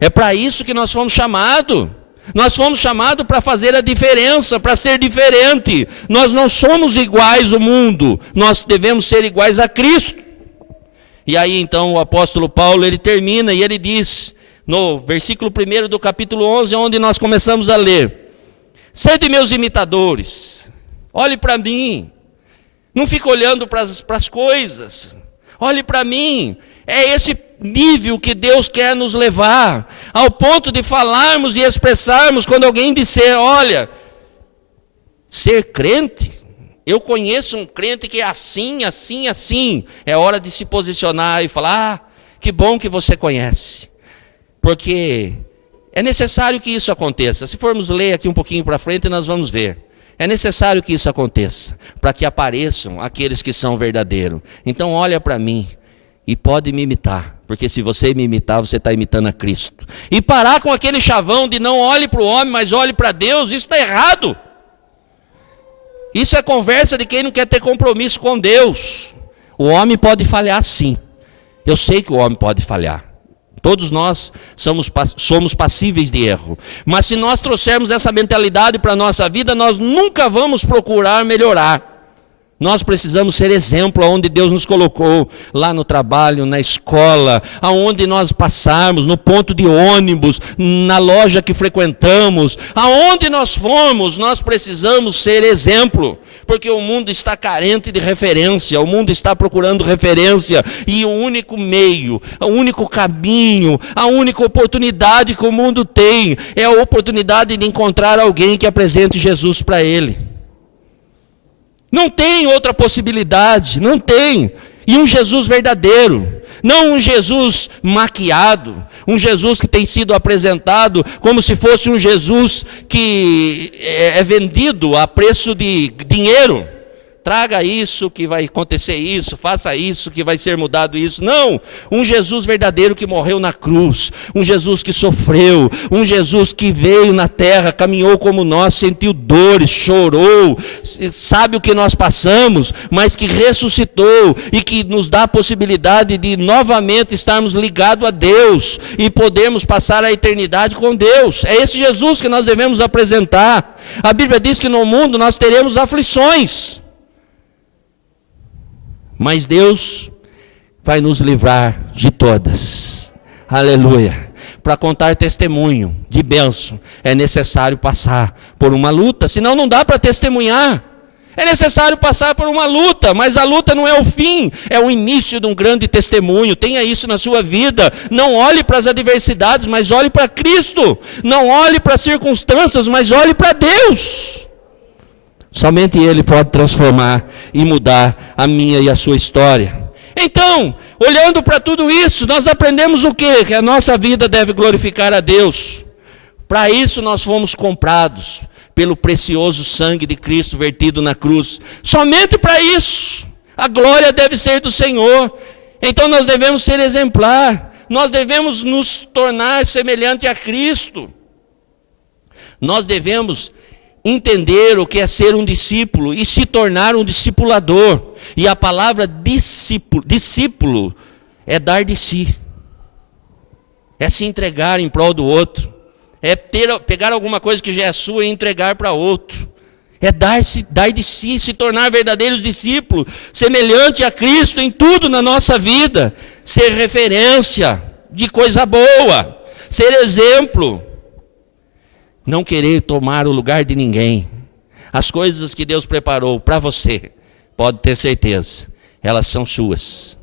É para isso que nós fomos chamados. Nós fomos chamados para fazer a diferença, para ser diferente. Nós não somos iguais ao mundo, nós devemos ser iguais a Cristo. E aí então o apóstolo Paulo, ele termina e ele diz, no versículo 1 do capítulo 11, onde nós começamos a ler: sede meus imitadores, olhe para mim, não fique olhando para as coisas, olhe para mim. É esse nível que Deus quer nos levar, ao ponto de falarmos e expressarmos, quando alguém disser, olha, ser crente, eu conheço um crente que é assim, assim, assim, é hora de se posicionar e falar, que bom que você conhece, porque é necessário que isso aconteça. Se formos ler aqui um pouquinho para frente, nós vamos ver. É necessário que isso aconteça, para que apareçam aqueles que são verdadeiros. Então olha para mim, e pode me imitar, porque se você me imitar, você está imitando a Cristo. E parar com aquele chavão de não olhe para o homem, mas olhe para Deus, isso está errado. Isso é conversa de quem não quer ter compromisso com Deus. O homem pode falhar sim. Eu sei que o homem pode falhar. Todos nós somos passíveis de erro. Mas se nós trouxermos essa mentalidade para a nossa vida, nós nunca vamos procurar melhorar. Nós precisamos ser exemplo aonde Deus nos colocou, lá no trabalho, na escola, aonde nós passarmos, no ponto de ônibus, na loja que frequentamos, aonde nós formos, nós precisamos ser exemplo, porque o mundo está carente de referência, o mundo está procurando referência, e o único meio, o único caminho, a única oportunidade que o mundo tem, é a oportunidade de encontrar alguém que apresente Jesus para ele. Não tem outra possibilidade, não tem. E um Jesus verdadeiro, não um Jesus maquiado, um Jesus que tem sido apresentado como se fosse um Jesus que é vendido a preço de dinheiro. Traga isso que vai acontecer isso, faça isso que vai ser mudado isso. Não, um Jesus verdadeiro que morreu na cruz, um Jesus que sofreu, um Jesus que veio na terra, caminhou como nós, sentiu dores, chorou, sabe o que nós passamos, mas que ressuscitou e que nos dá a possibilidade de novamente estarmos ligados a Deus e podermos passar a eternidade com Deus. É esse Jesus que nós devemos apresentar. A Bíblia diz que no mundo nós teremos aflições, mas Deus vai nos livrar de todas. Aleluia. Para contar testemunho de bênção, é necessário passar por uma luta, senão não dá para testemunhar. É necessário passar por uma luta, mas a luta não é o fim, é o início de um grande testemunho. Tenha isso na sua vida. Não olhe para as adversidades, mas olhe para Cristo. Não olhe para as circunstâncias, mas olhe para Deus. Somente Ele pode transformar e mudar a minha e a sua história. Então, olhando para tudo isso, nós aprendemos o quê? Que a nossa vida deve glorificar a Deus. Para isso nós fomos comprados pelo precioso sangue de Cristo vertido na cruz. Somente para isso. A glória deve ser do Senhor. Então nós devemos ser exemplar. Nós devemos nos tornar semelhante a Cristo. Nós devemos entender o que é ser um discípulo e se tornar um discipulador. E a palavra discípulo é dar de si, é se entregar em prol do outro, é pegar alguma coisa que já é sua e entregar para outro, é dar de si, se tornar verdadeiros discípulos, semelhante a Cristo em tudo na nossa vida, ser referência de coisa boa, ser exemplo. Não querer tomar o lugar de ninguém. As coisas que Deus preparou para você, pode ter certeza, elas são suas.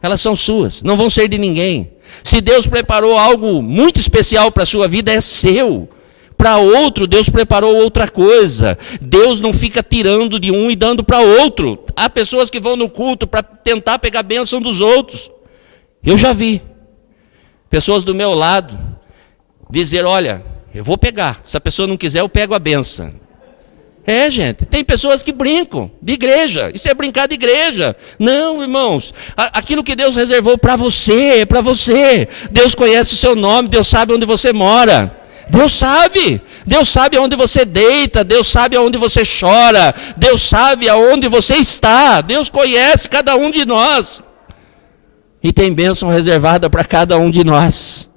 Elas são suas, não vão ser de ninguém. Se Deus preparou algo muito especial para a sua vida, é seu. Para outro, Deus preparou outra coisa. Deus não fica tirando de um e dando para outro. Há pessoas que vão no culto para tentar pegar a bênção dos outros. Eu já vi pessoas do meu lado dizer, olha, eu vou pegar, se a pessoa não quiser eu pego a benção. É, gente, tem pessoas que brincam de igreja. Isso é brincar de igreja. Não, irmãos. Aquilo que Deus reservou para você, é para você. Deus conhece o seu nome, Deus sabe onde você mora. Deus sabe aonde você deita, Deus sabe aonde você chora, Deus sabe aonde você está, Deus conhece cada um de nós. E tem bênção reservada para cada um de nós.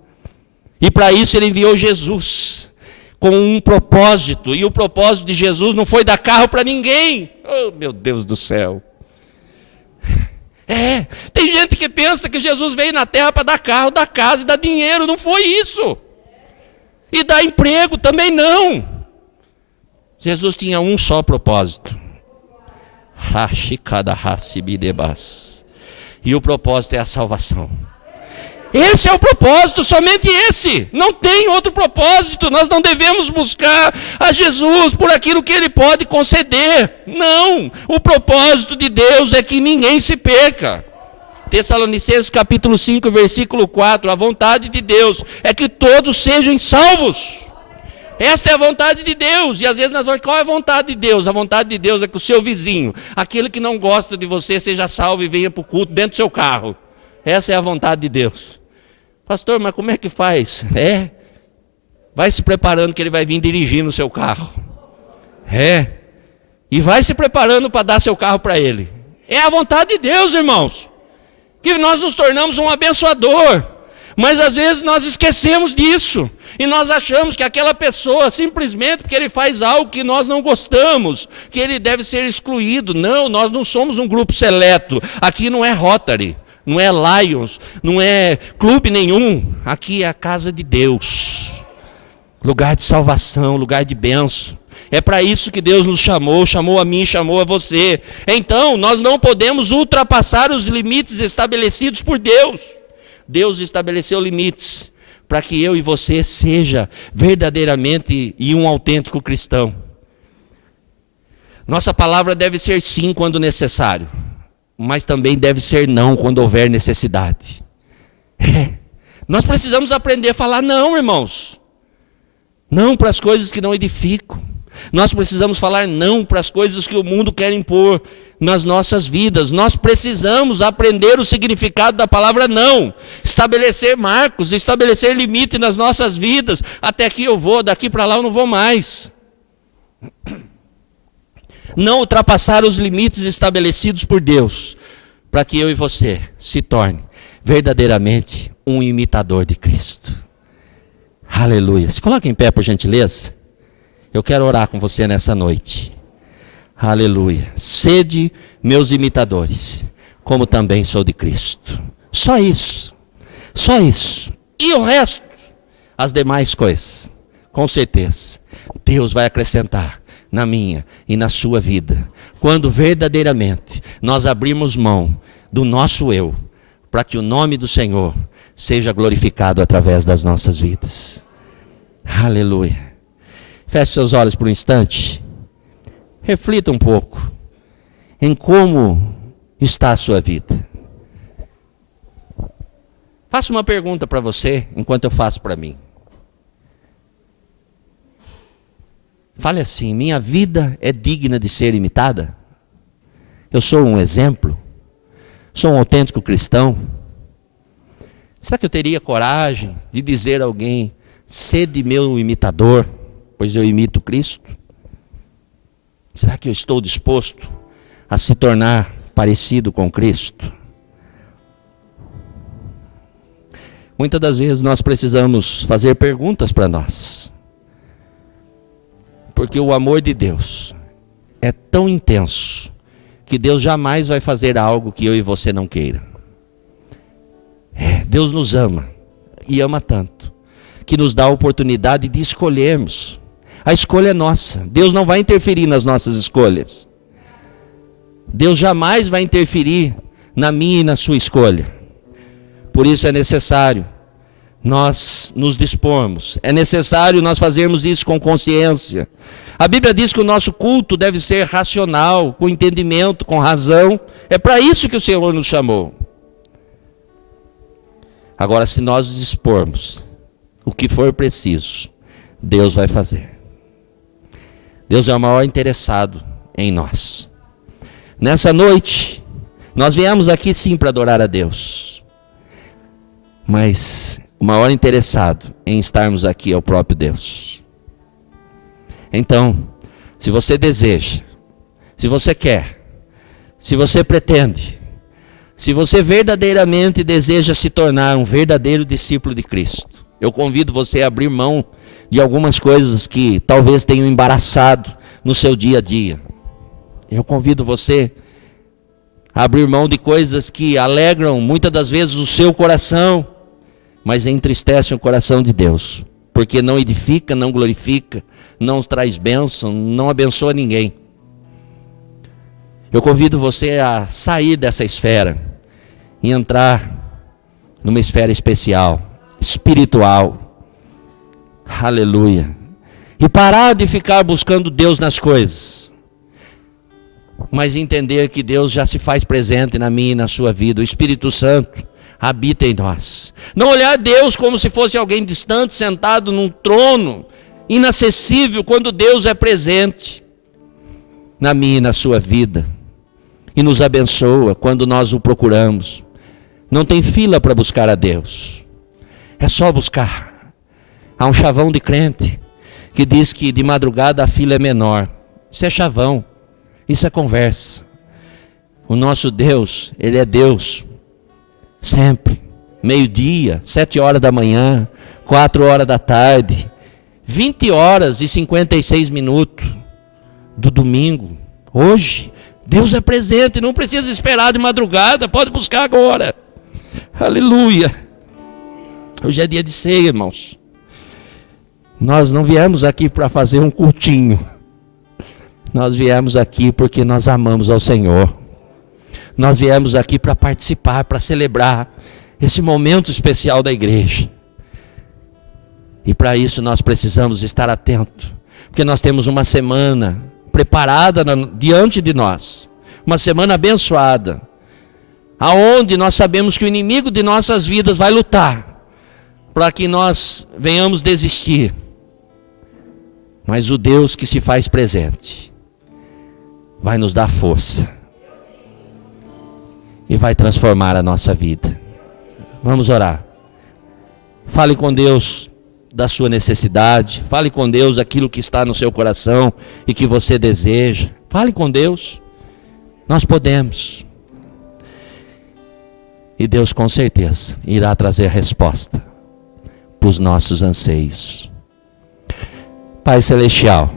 E para isso Ele enviou Jesus, com um propósito, e o propósito de Jesus não foi dar carro para ninguém. Oh, meu Deus do céu. Tem gente que pensa que Jesus veio na terra para dar carro, dar casa e dar dinheiro, não foi isso. E dar emprego também não. Jesus tinha um só propósito. E o propósito é a salvação. Esse é o propósito, somente esse. Não tem outro propósito. Nós não devemos buscar a Jesus por aquilo que Ele pode conceder. Não. O propósito de Deus é que ninguém se perca. Tessalonicenses capítulo 5, versículo 4. A vontade de Deus é que todos sejam salvos. Esta é a vontade de Deus. E às vezes nós vamos, qual é a vontade de Deus? A vontade de Deus é que o seu vizinho, aquele que não gosta de você, seja salvo e venha para o culto dentro do seu carro. Essa é a vontade de Deus. Pastor, mas como é que faz? Vai se preparando que ele vai vir dirigindo o seu carro. E vai se preparando para dar seu carro para ele. É a vontade de Deus, irmãos. Que nós nos tornamos um abençoador. Mas às vezes nós esquecemos disso. E nós achamos que aquela pessoa, simplesmente porque ele faz algo que nós não gostamos, que ele deve ser excluído. Não, nós não somos um grupo seleto. Aqui não é Rotary. Não é Lions, não é clube nenhum. Aqui é a casa de Deus. Lugar de salvação, lugar de bênção. É para isso que Deus nos chamou, chamou a mim, chamou a você. Então, nós não podemos ultrapassar os limites estabelecidos por Deus. Deus estabeleceu limites para que eu e você seja verdadeiramente e um autêntico cristão. Nossa palavra deve ser sim quando necessário. Mas também deve ser não quando houver necessidade. Nós precisamos aprender a falar não, irmãos. Não para as coisas que não edificam. Nós precisamos falar não para as coisas que o mundo quer impor nas nossas vidas. Nós precisamos aprender o significado da palavra não. Estabelecer marcos, estabelecer limite nas nossas vidas. Até aqui eu vou, daqui para lá eu não vou mais. Não ultrapassar os limites estabelecidos por Deus, para que eu e você se torne verdadeiramente um imitador de Cristo. Aleluia. Se coloque em pé, por gentileza. Eu quero orar com você nessa noite. Aleluia. Sede meus imitadores, como também sou de Cristo. Só isso. Só isso. E o resto, as demais coisas, com certeza, Deus vai acrescentar na minha e na sua vida, quando verdadeiramente nós abrirmos mão do nosso eu, para que o nome do Senhor seja glorificado através das nossas vidas. Aleluia. Feche seus olhos por um instante, reflita um pouco em como está a sua vida. Faço uma pergunta para você, enquanto eu faço para mim. Fale assim: minha vida é digna de ser imitada? Eu sou um exemplo? Sou um autêntico cristão? Será que eu teria coragem de dizer a alguém: sede meu imitador, pois eu imito Cristo? Será que eu estou disposto a se tornar parecido com Cristo? Muitas das vezes nós precisamos fazer perguntas para nós. Porque o amor de Deus é tão intenso que Deus jamais vai fazer algo que eu e você não queira. Deus nos ama e ama tanto que nos dá a oportunidade de escolhermos. A escolha é nossa. Deus não vai interferir nas nossas escolhas. Deus jamais vai interferir na minha e na sua escolha. Por isso é necessário nós nos dispormos. É necessário nós fazermos isso com consciência. A Bíblia diz que o nosso culto deve ser racional, com entendimento, com razão. É para isso que o Senhor nos chamou. Agora, se nós nos dispormos, o que for preciso, Deus vai fazer. Deus é o maior interessado em nós. Nessa noite, nós viemos aqui sim para adorar a Deus, mas o maior interessado em estarmos aqui é o próprio Deus. Então, se você deseja, se você quer, se você pretende, se você verdadeiramente deseja se tornar um verdadeiro discípulo de Cristo, eu convido você a abrir mão de algumas coisas que talvez tenham embaraçado no seu dia a dia. Eu convido você a abrir mão de coisas que alegram muitas das vezes o seu coração, mas entristecem o coração de Deus, porque não edifica, não glorifica, não traz bênção, não abençoa ninguém. Eu convido você a sair dessa esfera e entrar numa esfera especial, espiritual. Aleluia. E parar de ficar buscando Deus nas coisas, mas entender que Deus já se faz presente na minha e na sua vida. O Espírito Santo habita em nós. Não olhar Deus como se fosse alguém distante, sentado num trono inacessível, quando Deus é presente na minha e na sua vida e nos abençoa quando nós o procuramos. Não tem fila para buscar a Deus, é só buscar. Há um chavão de crente que diz que de madrugada a fila é menor. Isso é chavão, isso é conversa. O nosso Deus, Ele é Deus sempre, meio-dia, 7 horas da manhã, 4 horas da tarde, 20 horas e 56 minutos do domingo. Hoje, Deus é presente, não precisa esperar de madrugada, pode buscar agora. Aleluia. Hoje é dia de ceia, irmãos. Nós não viemos aqui para fazer um cultinho. Nós viemos aqui porque nós amamos ao Senhor. Nós viemos aqui para participar, para celebrar esse momento especial da igreja. E para isso nós precisamos estar atentos, porque nós temos uma semana preparada diante de nós. Uma semana abençoada, aonde nós sabemos que o inimigo de nossas vidas vai lutar para que nós venhamos desistir. Mas o Deus que se faz presente vai nos dar força e vai transformar a nossa vida. Vamos orar. Fale com Deus da sua necessidade. Fale com Deus aquilo que está no seu coração e que você deseja. Fale com Deus. Nós podemos. E Deus com certeza irá trazer a resposta para os nossos anseios. Pai Celestial,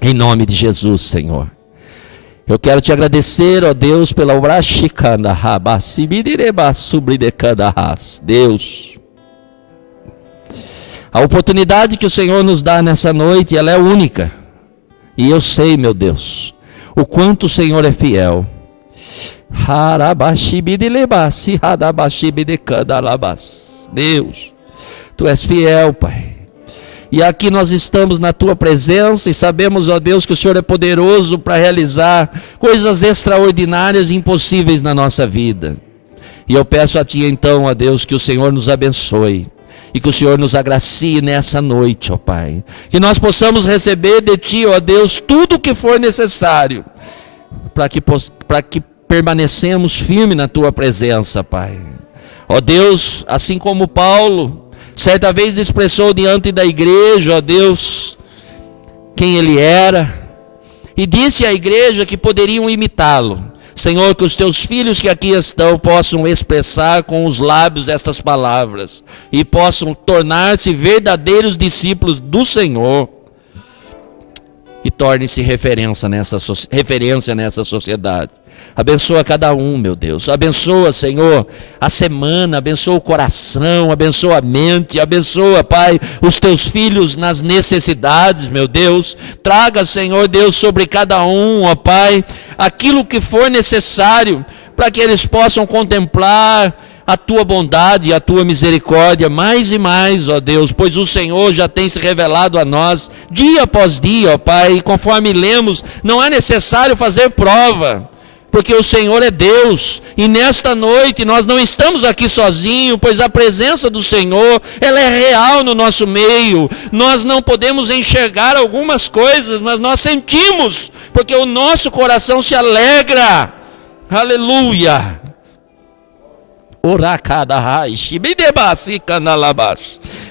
em nome de Jesus, Senhor, eu quero te agradecer, ó Deus, pela Deus, a oportunidade que o Senhor nos dá nessa noite, ela é única. E eu sei, meu Deus, o quanto o Senhor é fiel. Deus, Tu és fiel, Pai. E aqui nós estamos na Tua presença e sabemos, ó Deus, que o Senhor é poderoso para realizar coisas extraordinárias e impossíveis na nossa vida. E eu peço a Ti então, ó Deus, que o Senhor nos abençoe e que o Senhor nos agracie nessa noite, ó Pai. Que nós possamos receber de Ti, ó Deus, tudo o que for necessário para que permanecemos firmes na Tua presença, Pai. Ó Deus, assim como Paulo certa vez expressou diante da igreja, ó Deus, quem ele era, e disse à igreja que poderiam imitá-lo. Senhor, que os Teus filhos que aqui estão possam expressar com os lábios estas palavras e possam tornar-se verdadeiros discípulos do Senhor e tornem-se referência nessa sociedade. Abençoa cada um, meu Deus. Abençoa, Senhor, a semana, abençoa o coração, abençoa a mente, abençoa, Pai, os Teus filhos nas necessidades, meu Deus. Traga, Senhor Deus, sobre cada um, ó Pai, aquilo que for necessário para que eles possam contemplar a Tua bondade e a Tua misericórdia mais e mais, ó Deus, pois o Senhor já tem se revelado a nós dia após dia, ó Pai, e conforme lemos, não é necessário fazer prova, porque o Senhor é Deus, e nesta noite nós não estamos aqui sozinhos, pois a presença do Senhor, ela é real no nosso meio. Nós não podemos enxergar algumas coisas, mas nós sentimos, porque o nosso coração se alegra. Aleluia.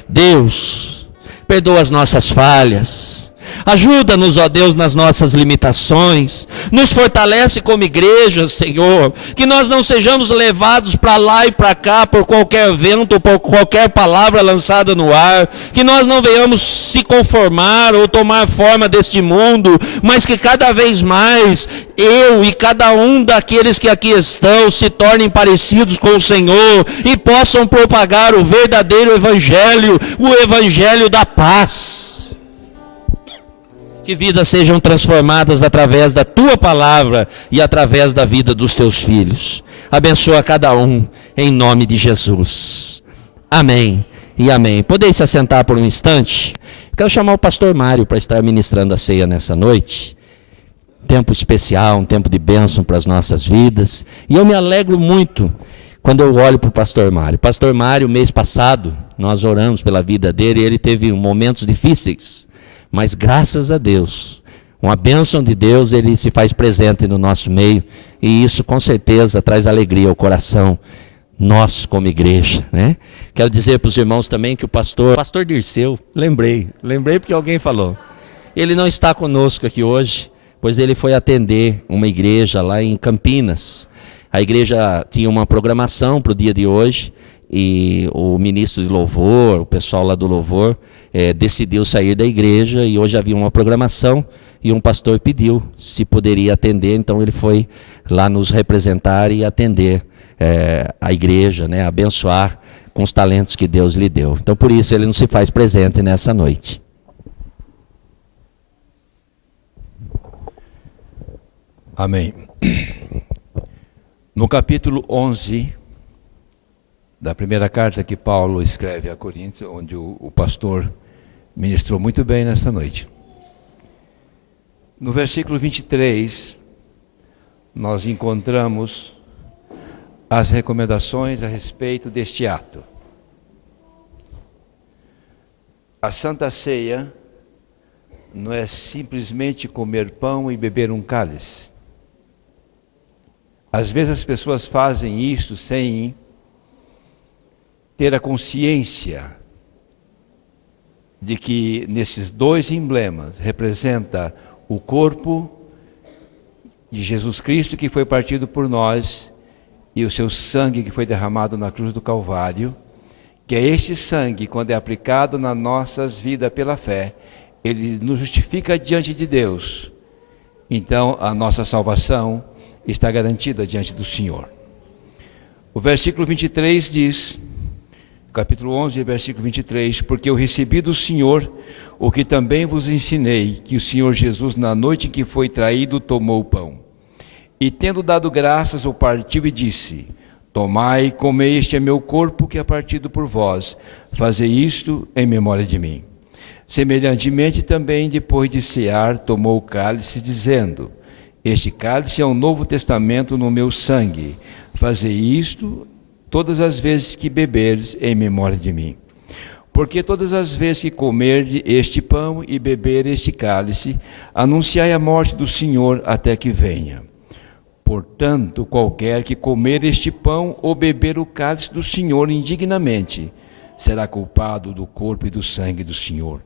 Deus, perdoa as nossas falhas. Ajuda-nos, ó Deus, nas nossas limitações. Nos fortalece como igreja, Senhor. Que nós não sejamos levados para lá e para cá por qualquer vento, por qualquer palavra lançada no ar. Que nós não venhamos se conformar ou tomar forma deste mundo, mas que cada vez mais eu e cada um daqueles que aqui estão se tornem parecidos com o Senhor e possam propagar o verdadeiro evangelho, o evangelho da paz. Que vidas sejam transformadas através da tua palavra e através da vida dos teus filhos. Abençoa cada um, em nome de Jesus. Amém e amém. Podeis se assentar por um instante? Quero chamar o pastor Mário para estar ministrando a ceia nessa noite. Tempo especial, um tempo de bênção para as nossas vidas. E eu me alegro muito quando eu olho para o pastor Mário. Pastor Mário, mês passado, nós oramos pela vida dele e ele teve momentos difíceis. Mas graças a Deus, uma bênção de Deus, ele se faz presente no nosso meio, e isso com certeza traz alegria ao coração nosso como igreja, né? Quero dizer para os irmãos também que o pastor Dirceu, lembrei porque alguém falou, ele não está conosco aqui hoje, pois ele foi atender uma igreja lá em Campinas. A igreja tinha uma programação para o dia de hoje, e o ministro de louvor, o pessoal lá do louvor, decidiu sair da igreja, e hoje havia uma programação e um pastor pediu se poderia atender, então ele foi lá nos representar e atender a igreja, né, abençoar com os talentos que Deus lhe deu. Então por isso ele não se faz presente nessa noite. Amém. No capítulo 11 da primeira carta que Paulo escreve a Corinto, onde o pastor ministrou muito bem nesta noite. No versículo 23, nós encontramos as recomendações a respeito deste ato. A Santa Ceia não é simplesmente comer pão e beber um cálice. Às vezes as pessoas fazem isto sem ter a consciência de que nesses dois emblemas representa o corpo de Jesus Cristo que foi partido por nós e o seu sangue que foi derramado na cruz do Calvário, que é este sangue, quando é aplicado nas nossas vidas pela fé, ele nos justifica diante de Deus. Então a nossa salvação está garantida diante do Senhor. O versículo 23 diz, capítulo 11, versículo 23, porque eu recebi do Senhor o que também vos ensinei, que o Senhor Jesus, na noite em que foi traído, tomou o pão. E tendo dado graças, o partiu e disse, tomai e comei, este é meu corpo que é partido por vós, fazei isto em memória de mim. Semelhantemente também, depois de cear, tomou o cálice, dizendo, este cálice é um novo testamento no meu sangue, fazei isto todas as vezes que beberdes em memória de mim. Porque todas as vezes que comerdes este pão e beber este cálice, anunciai a morte do Senhor até que venha. Portanto, qualquer que comer este pão ou beber o cálice do Senhor indignamente, será culpado do corpo e do sangue do Senhor.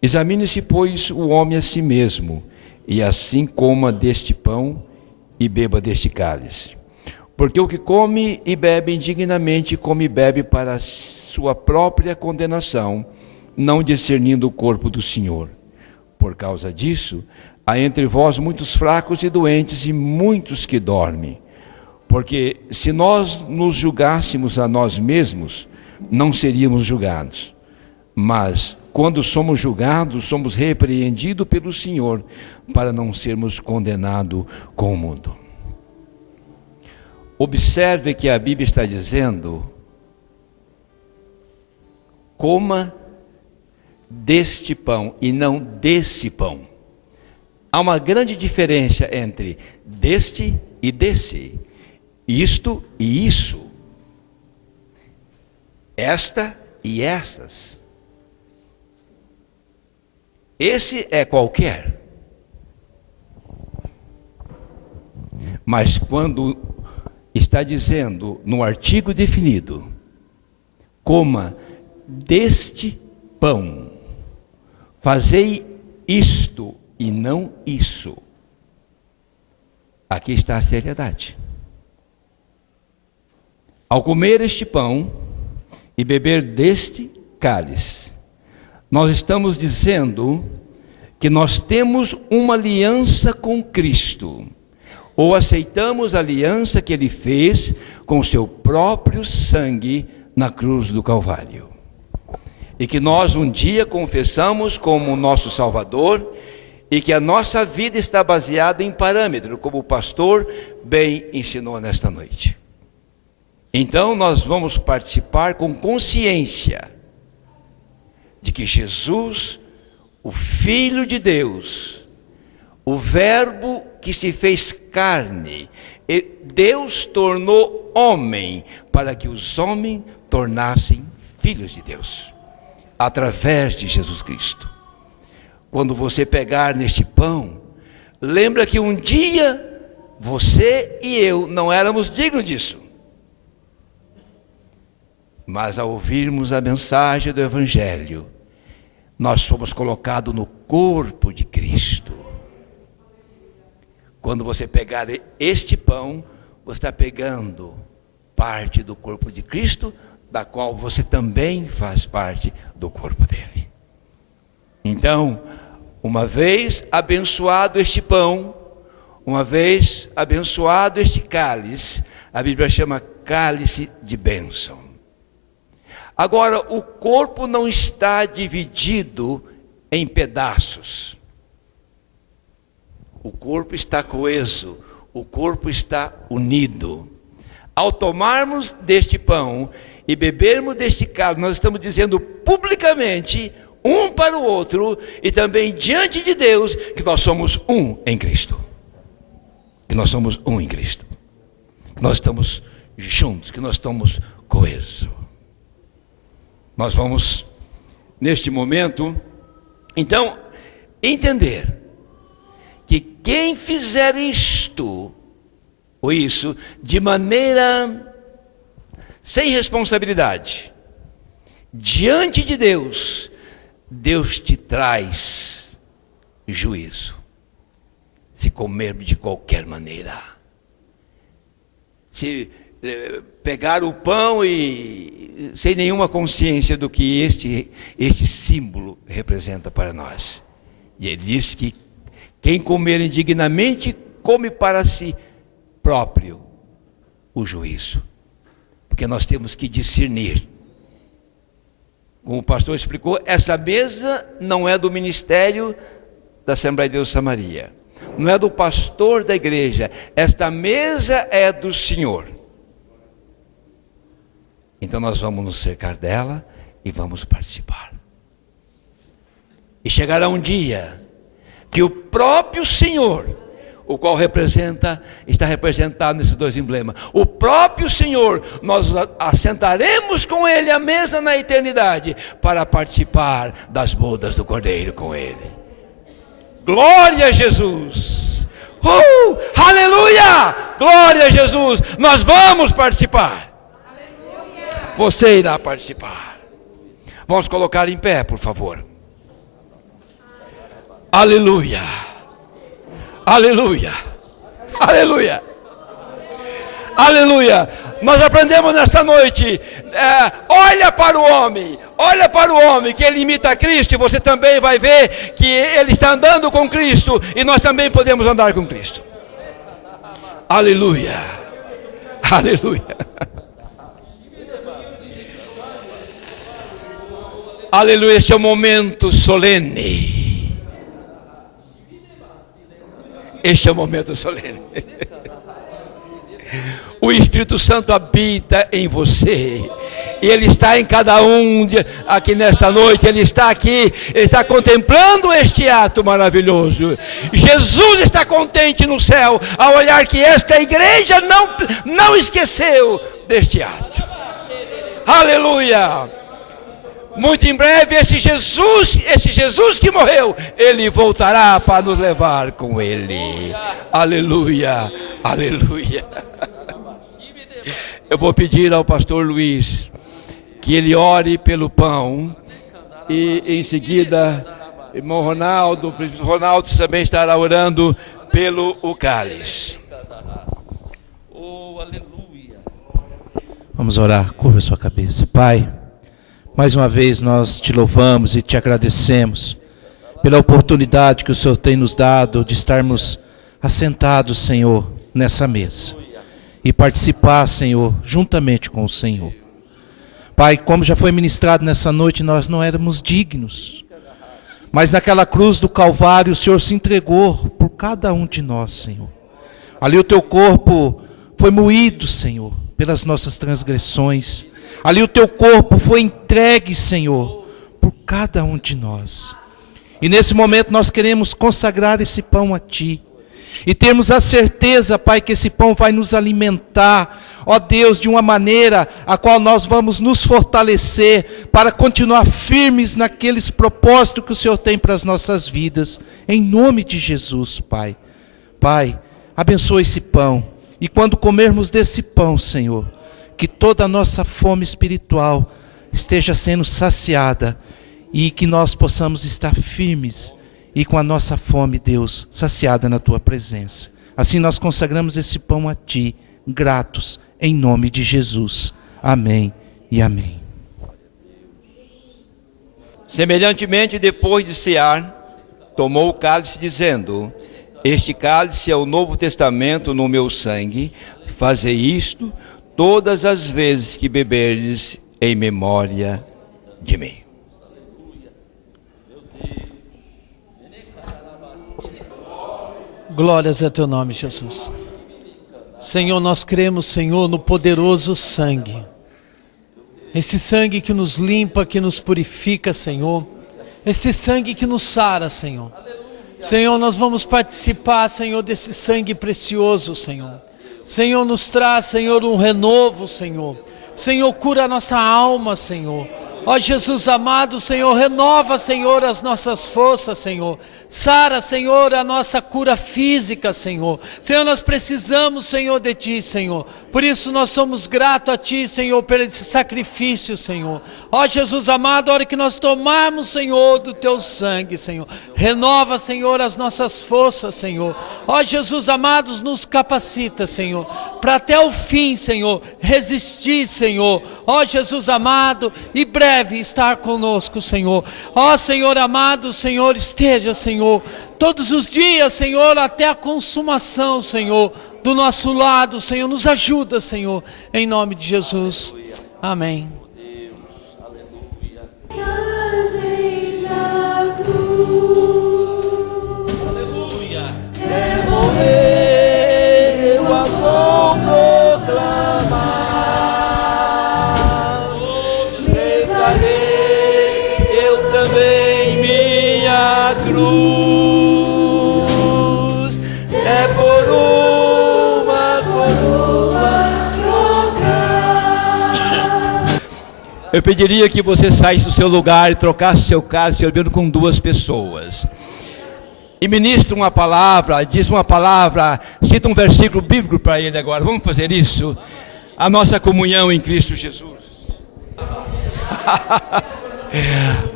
Examine-se, pois, o homem a si mesmo, e assim coma deste pão e beba deste cálice. Porque o que come e bebe indignamente, come e bebe para sua própria condenação, não discernindo o corpo do Senhor. Por causa disso, há entre vós muitos fracos e doentes e muitos que dormem. Porque se nós nos julgássemos a nós mesmos, não seríamos julgados. Mas, quando somos julgados, somos repreendidos pelo Senhor, para não sermos condenados com o mundo. Observe que a Bíblia está dizendo, coma deste pão e não desse pão. há uma grande diferença entre deste e desse, isto e isso, esta e estas. Esse é qualquer. Mas quando está dizendo no artigo definido, coma deste pão, fazei isto e não isso, aqui está a seriedade. Ao comer este pão e beber deste cálice, nós estamos dizendo que nós temos uma aliança com Cristo, ou aceitamos a aliança que Ele fez com o seu próprio sangue na cruz do Calvário, e que nós um dia confessamos como nosso Salvador, e que a nossa vida está baseada em parâmetro, como o pastor bem ensinou nesta noite. Então nós vamos participar com consciência de que Jesus, o Filho de Deus, o Verbo que se fez carne, Deus tornou homem para que os homens tornassem filhos de Deus, através de Jesus Cristo. Quando você pegar neste pão, lembra que um dia você e eu não éramos dignos disso. Mas ao ouvirmos a mensagem do Evangelho, nós fomos colocados no corpo de Cristo. Quando você pegar este pão, você está pegando parte do corpo de Cristo, da qual você também faz parte do corpo dele. Então, uma vez abençoado este pão, uma vez abençoado este cálice, a Bíblia chama cálice de bênção. Agora, o corpo não está dividido em pedaços. O corpo está coeso, o corpo está unido. Ao tomarmos deste pão e bebermos deste cálice, nós estamos dizendo publicamente, um para o outro, e também diante de Deus, que nós somos um em Cristo. Que nós somos um em Cristo. Que nós estamos juntos, que nós estamos coesos. Nós vamos, neste momento, então, entender que quem fizer isto, ou isso, de maneira sem responsabilidade, diante de Deus, Deus te traz juízo, se comer de qualquer maneira. Se pegar o pão e sem nenhuma consciência do que este símbolo representa para nós. E ele diz que quem comer indignamente, come para si próprio o juízo. Porque nós temos que discernir. Como o pastor explicou, essa mesa não é do ministério da Assembleia de Deus Samaria. Não é do pastor da igreja. Esta mesa é do Senhor. Então nós vamos nos cercar dela e vamos participar. E chegará um dia que o próprio Senhor, o qual está representado nesses dois emblemas, o próprio Senhor, nós assentaremos com Ele à mesa na eternidade, para participar das bodas do Cordeiro com Ele. Glória a Jesus! Aleluia! Glória a Jesus! Nós vamos participar. Aleluia! Você irá participar. Vamos colocar em pé, por favor. Aleluia! Aleluia! Aleluia! Aleluia! Nós aprendemos nessa noite, olha para o homem, que ele imita Cristo, e você também vai ver que ele está andando com Cristo, e nós também podemos andar com Cristo. Aleluia! Aleluia! Aleluia! Este é um momento solene. Este é o momento solene. O Espírito Santo habita em você. E Ele está em cada um aqui nesta noite. Ele está aqui, Ele está contemplando este ato maravilhoso. Jesus está contente no céu ao olhar que esta igreja não esqueceu deste ato. Aleluia! Muito em breve esse Jesus que morreu, Ele voltará para nos levar com Ele. Aleluia! Aleluia! Eu vou pedir ao pastor Luiz que ele ore pelo pão e em seguida irmão Ronaldo também estará orando pelo o cálice. Oh, aleluia. Vamos orar, curva sua cabeça. Pai, mais uma vez nós te louvamos e te agradecemos pela oportunidade que o Senhor tem nos dado de estarmos assentados, Senhor, nessa mesa e participar, Senhor, juntamente com o Senhor. Pai, como já foi ministrado nessa noite, nós não éramos dignos, mas naquela cruz do Calvário o Senhor se entregou por cada um de nós, Senhor. Ali o teu corpo foi moído, Senhor, pelas nossas transgressões. Ali o teu corpo foi entregue, Senhor, por cada um de nós. E nesse momento nós queremos consagrar esse pão a Ti. E temos a certeza, Pai, que esse pão vai nos alimentar, ó Deus, de uma maneira a qual nós vamos nos fortalecer para continuar firmes naqueles propósitos que o Senhor tem para as nossas vidas. Em nome de Jesus, Pai. Pai, abençoa esse pão. E quando comermos desse pão, Senhor, que toda a nossa fome espiritual esteja sendo saciada e que nós possamos estar firmes e com a nossa fome, Deus, saciada na Tua presença. Assim nós consagramos esse pão a Ti, gratos, em nome de Jesus. Amém e amém. Semelhantemente, depois de cear, tomou o cálice, dizendo: este cálice é o Novo Testamento no meu sangue. Fazei isto todas as vezes que beberdes em memória de mim. Glórias a teu nome, Jesus. Senhor, nós cremos, Senhor, no poderoso sangue. Esse sangue que nos limpa, que nos purifica, Senhor. Esse sangue que nos sara, Senhor. Senhor, nós vamos participar, Senhor, desse sangue precioso, Senhor. Senhor, nos traz, Senhor, um renovo, Senhor. Senhor, cura a nossa alma, Senhor. Ó Jesus amado, Senhor, renova, Senhor, as nossas forças, Senhor. Sara, Senhor, a nossa cura física, Senhor. Senhor, nós precisamos, Senhor, de Ti, Senhor. Por isso nós somos gratos a Ti, Senhor, por esse sacrifício, Senhor. Ó Jesus amado, a hora que nós tomarmos, Senhor, do Teu sangue, Senhor. Renova, Senhor, as nossas forças, Senhor. Ó Jesus amado, nos capacita, Senhor, para até o fim, Senhor, resistir, Senhor. Ó Jesus amado, e breve estar conosco, Senhor. Ó Senhor amado, Senhor, esteja, Senhor, todos os dias, Senhor, até a consumação, Senhor, do nosso lado, Senhor. Nos ajuda, Senhor, em nome de Jesus. Amém. Eu pediria que você saísse do seu lugar e trocasse seu cálice bebendo com duas pessoas. E ministra uma palavra, diz uma palavra, cita um versículo bíblico para ele agora. Vamos fazer isso? A nossa comunhão em Cristo Jesus.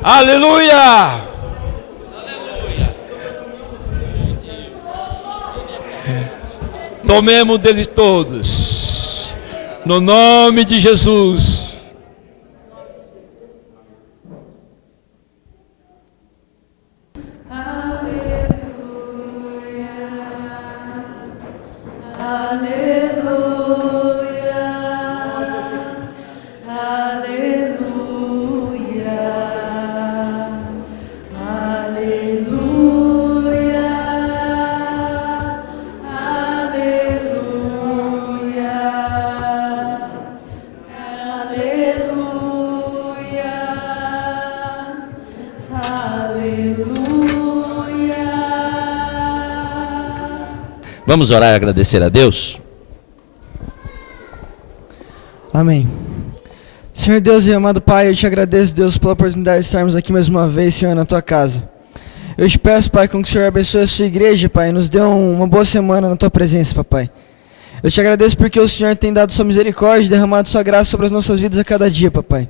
Aleluia! Tomemos deles todos, no nome de Jesus. Vamos orar e agradecer a Deus? Amém. Senhor Deus e amado Pai, eu te agradeço, Deus, pela oportunidade de estarmos aqui mais uma vez, Senhor, na Tua casa. Eu te peço, Pai, com que o Senhor abençoe a Sua igreja, Pai, e nos dê uma boa semana na Tua presença, Papai. Eu te agradeço porque o Senhor tem dado Sua misericórdia e derramado Sua graça sobre as nossas vidas a cada dia, Papai.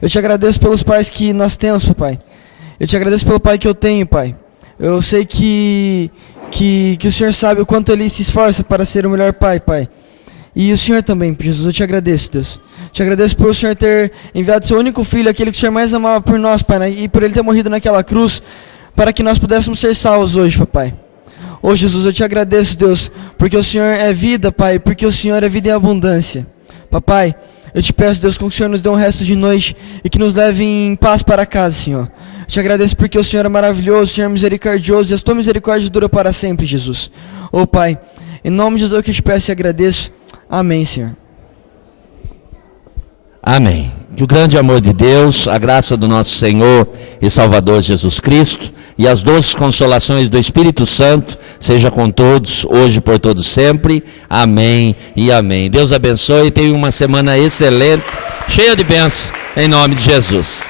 Eu te agradeço pelos pais que nós temos, Papai. Eu te agradeço pelo pai que eu tenho, Pai. Eu sei que o Senhor sabe o quanto ele se esforça para ser o melhor pai, Pai. E o Senhor também, Jesus, eu te agradeço, Deus. Te agradeço por o Senhor ter enviado seu único filho, aquele que o Senhor mais amava por nós, Pai, né? E por ele ter morrido naquela cruz, para que nós pudéssemos ser salvos hoje, Papai. Ô Jesus, eu te agradeço, Deus, porque o Senhor é vida, Pai, porque o Senhor é vida em abundância. Papai, eu te peço, Deus, com que o Senhor nos dê um resto de noite e que nos leve em paz para casa, Senhor. Eu te agradeço porque o Senhor é maravilhoso, o Senhor é misericordioso e a tua misericórdia dura para sempre, Jesus. Ô Pai, em nome de Jesus eu te peço e agradeço. Amém, Senhor. Amém. Que o grande amor de Deus, a graça do nosso Senhor e Salvador Jesus Cristo e as doces consolações do Espírito Santo seja com todos, hoje e por todos sempre. Amém e amém. Deus abençoe e tenha uma semana excelente, cheia de bênçãos, em nome de Jesus.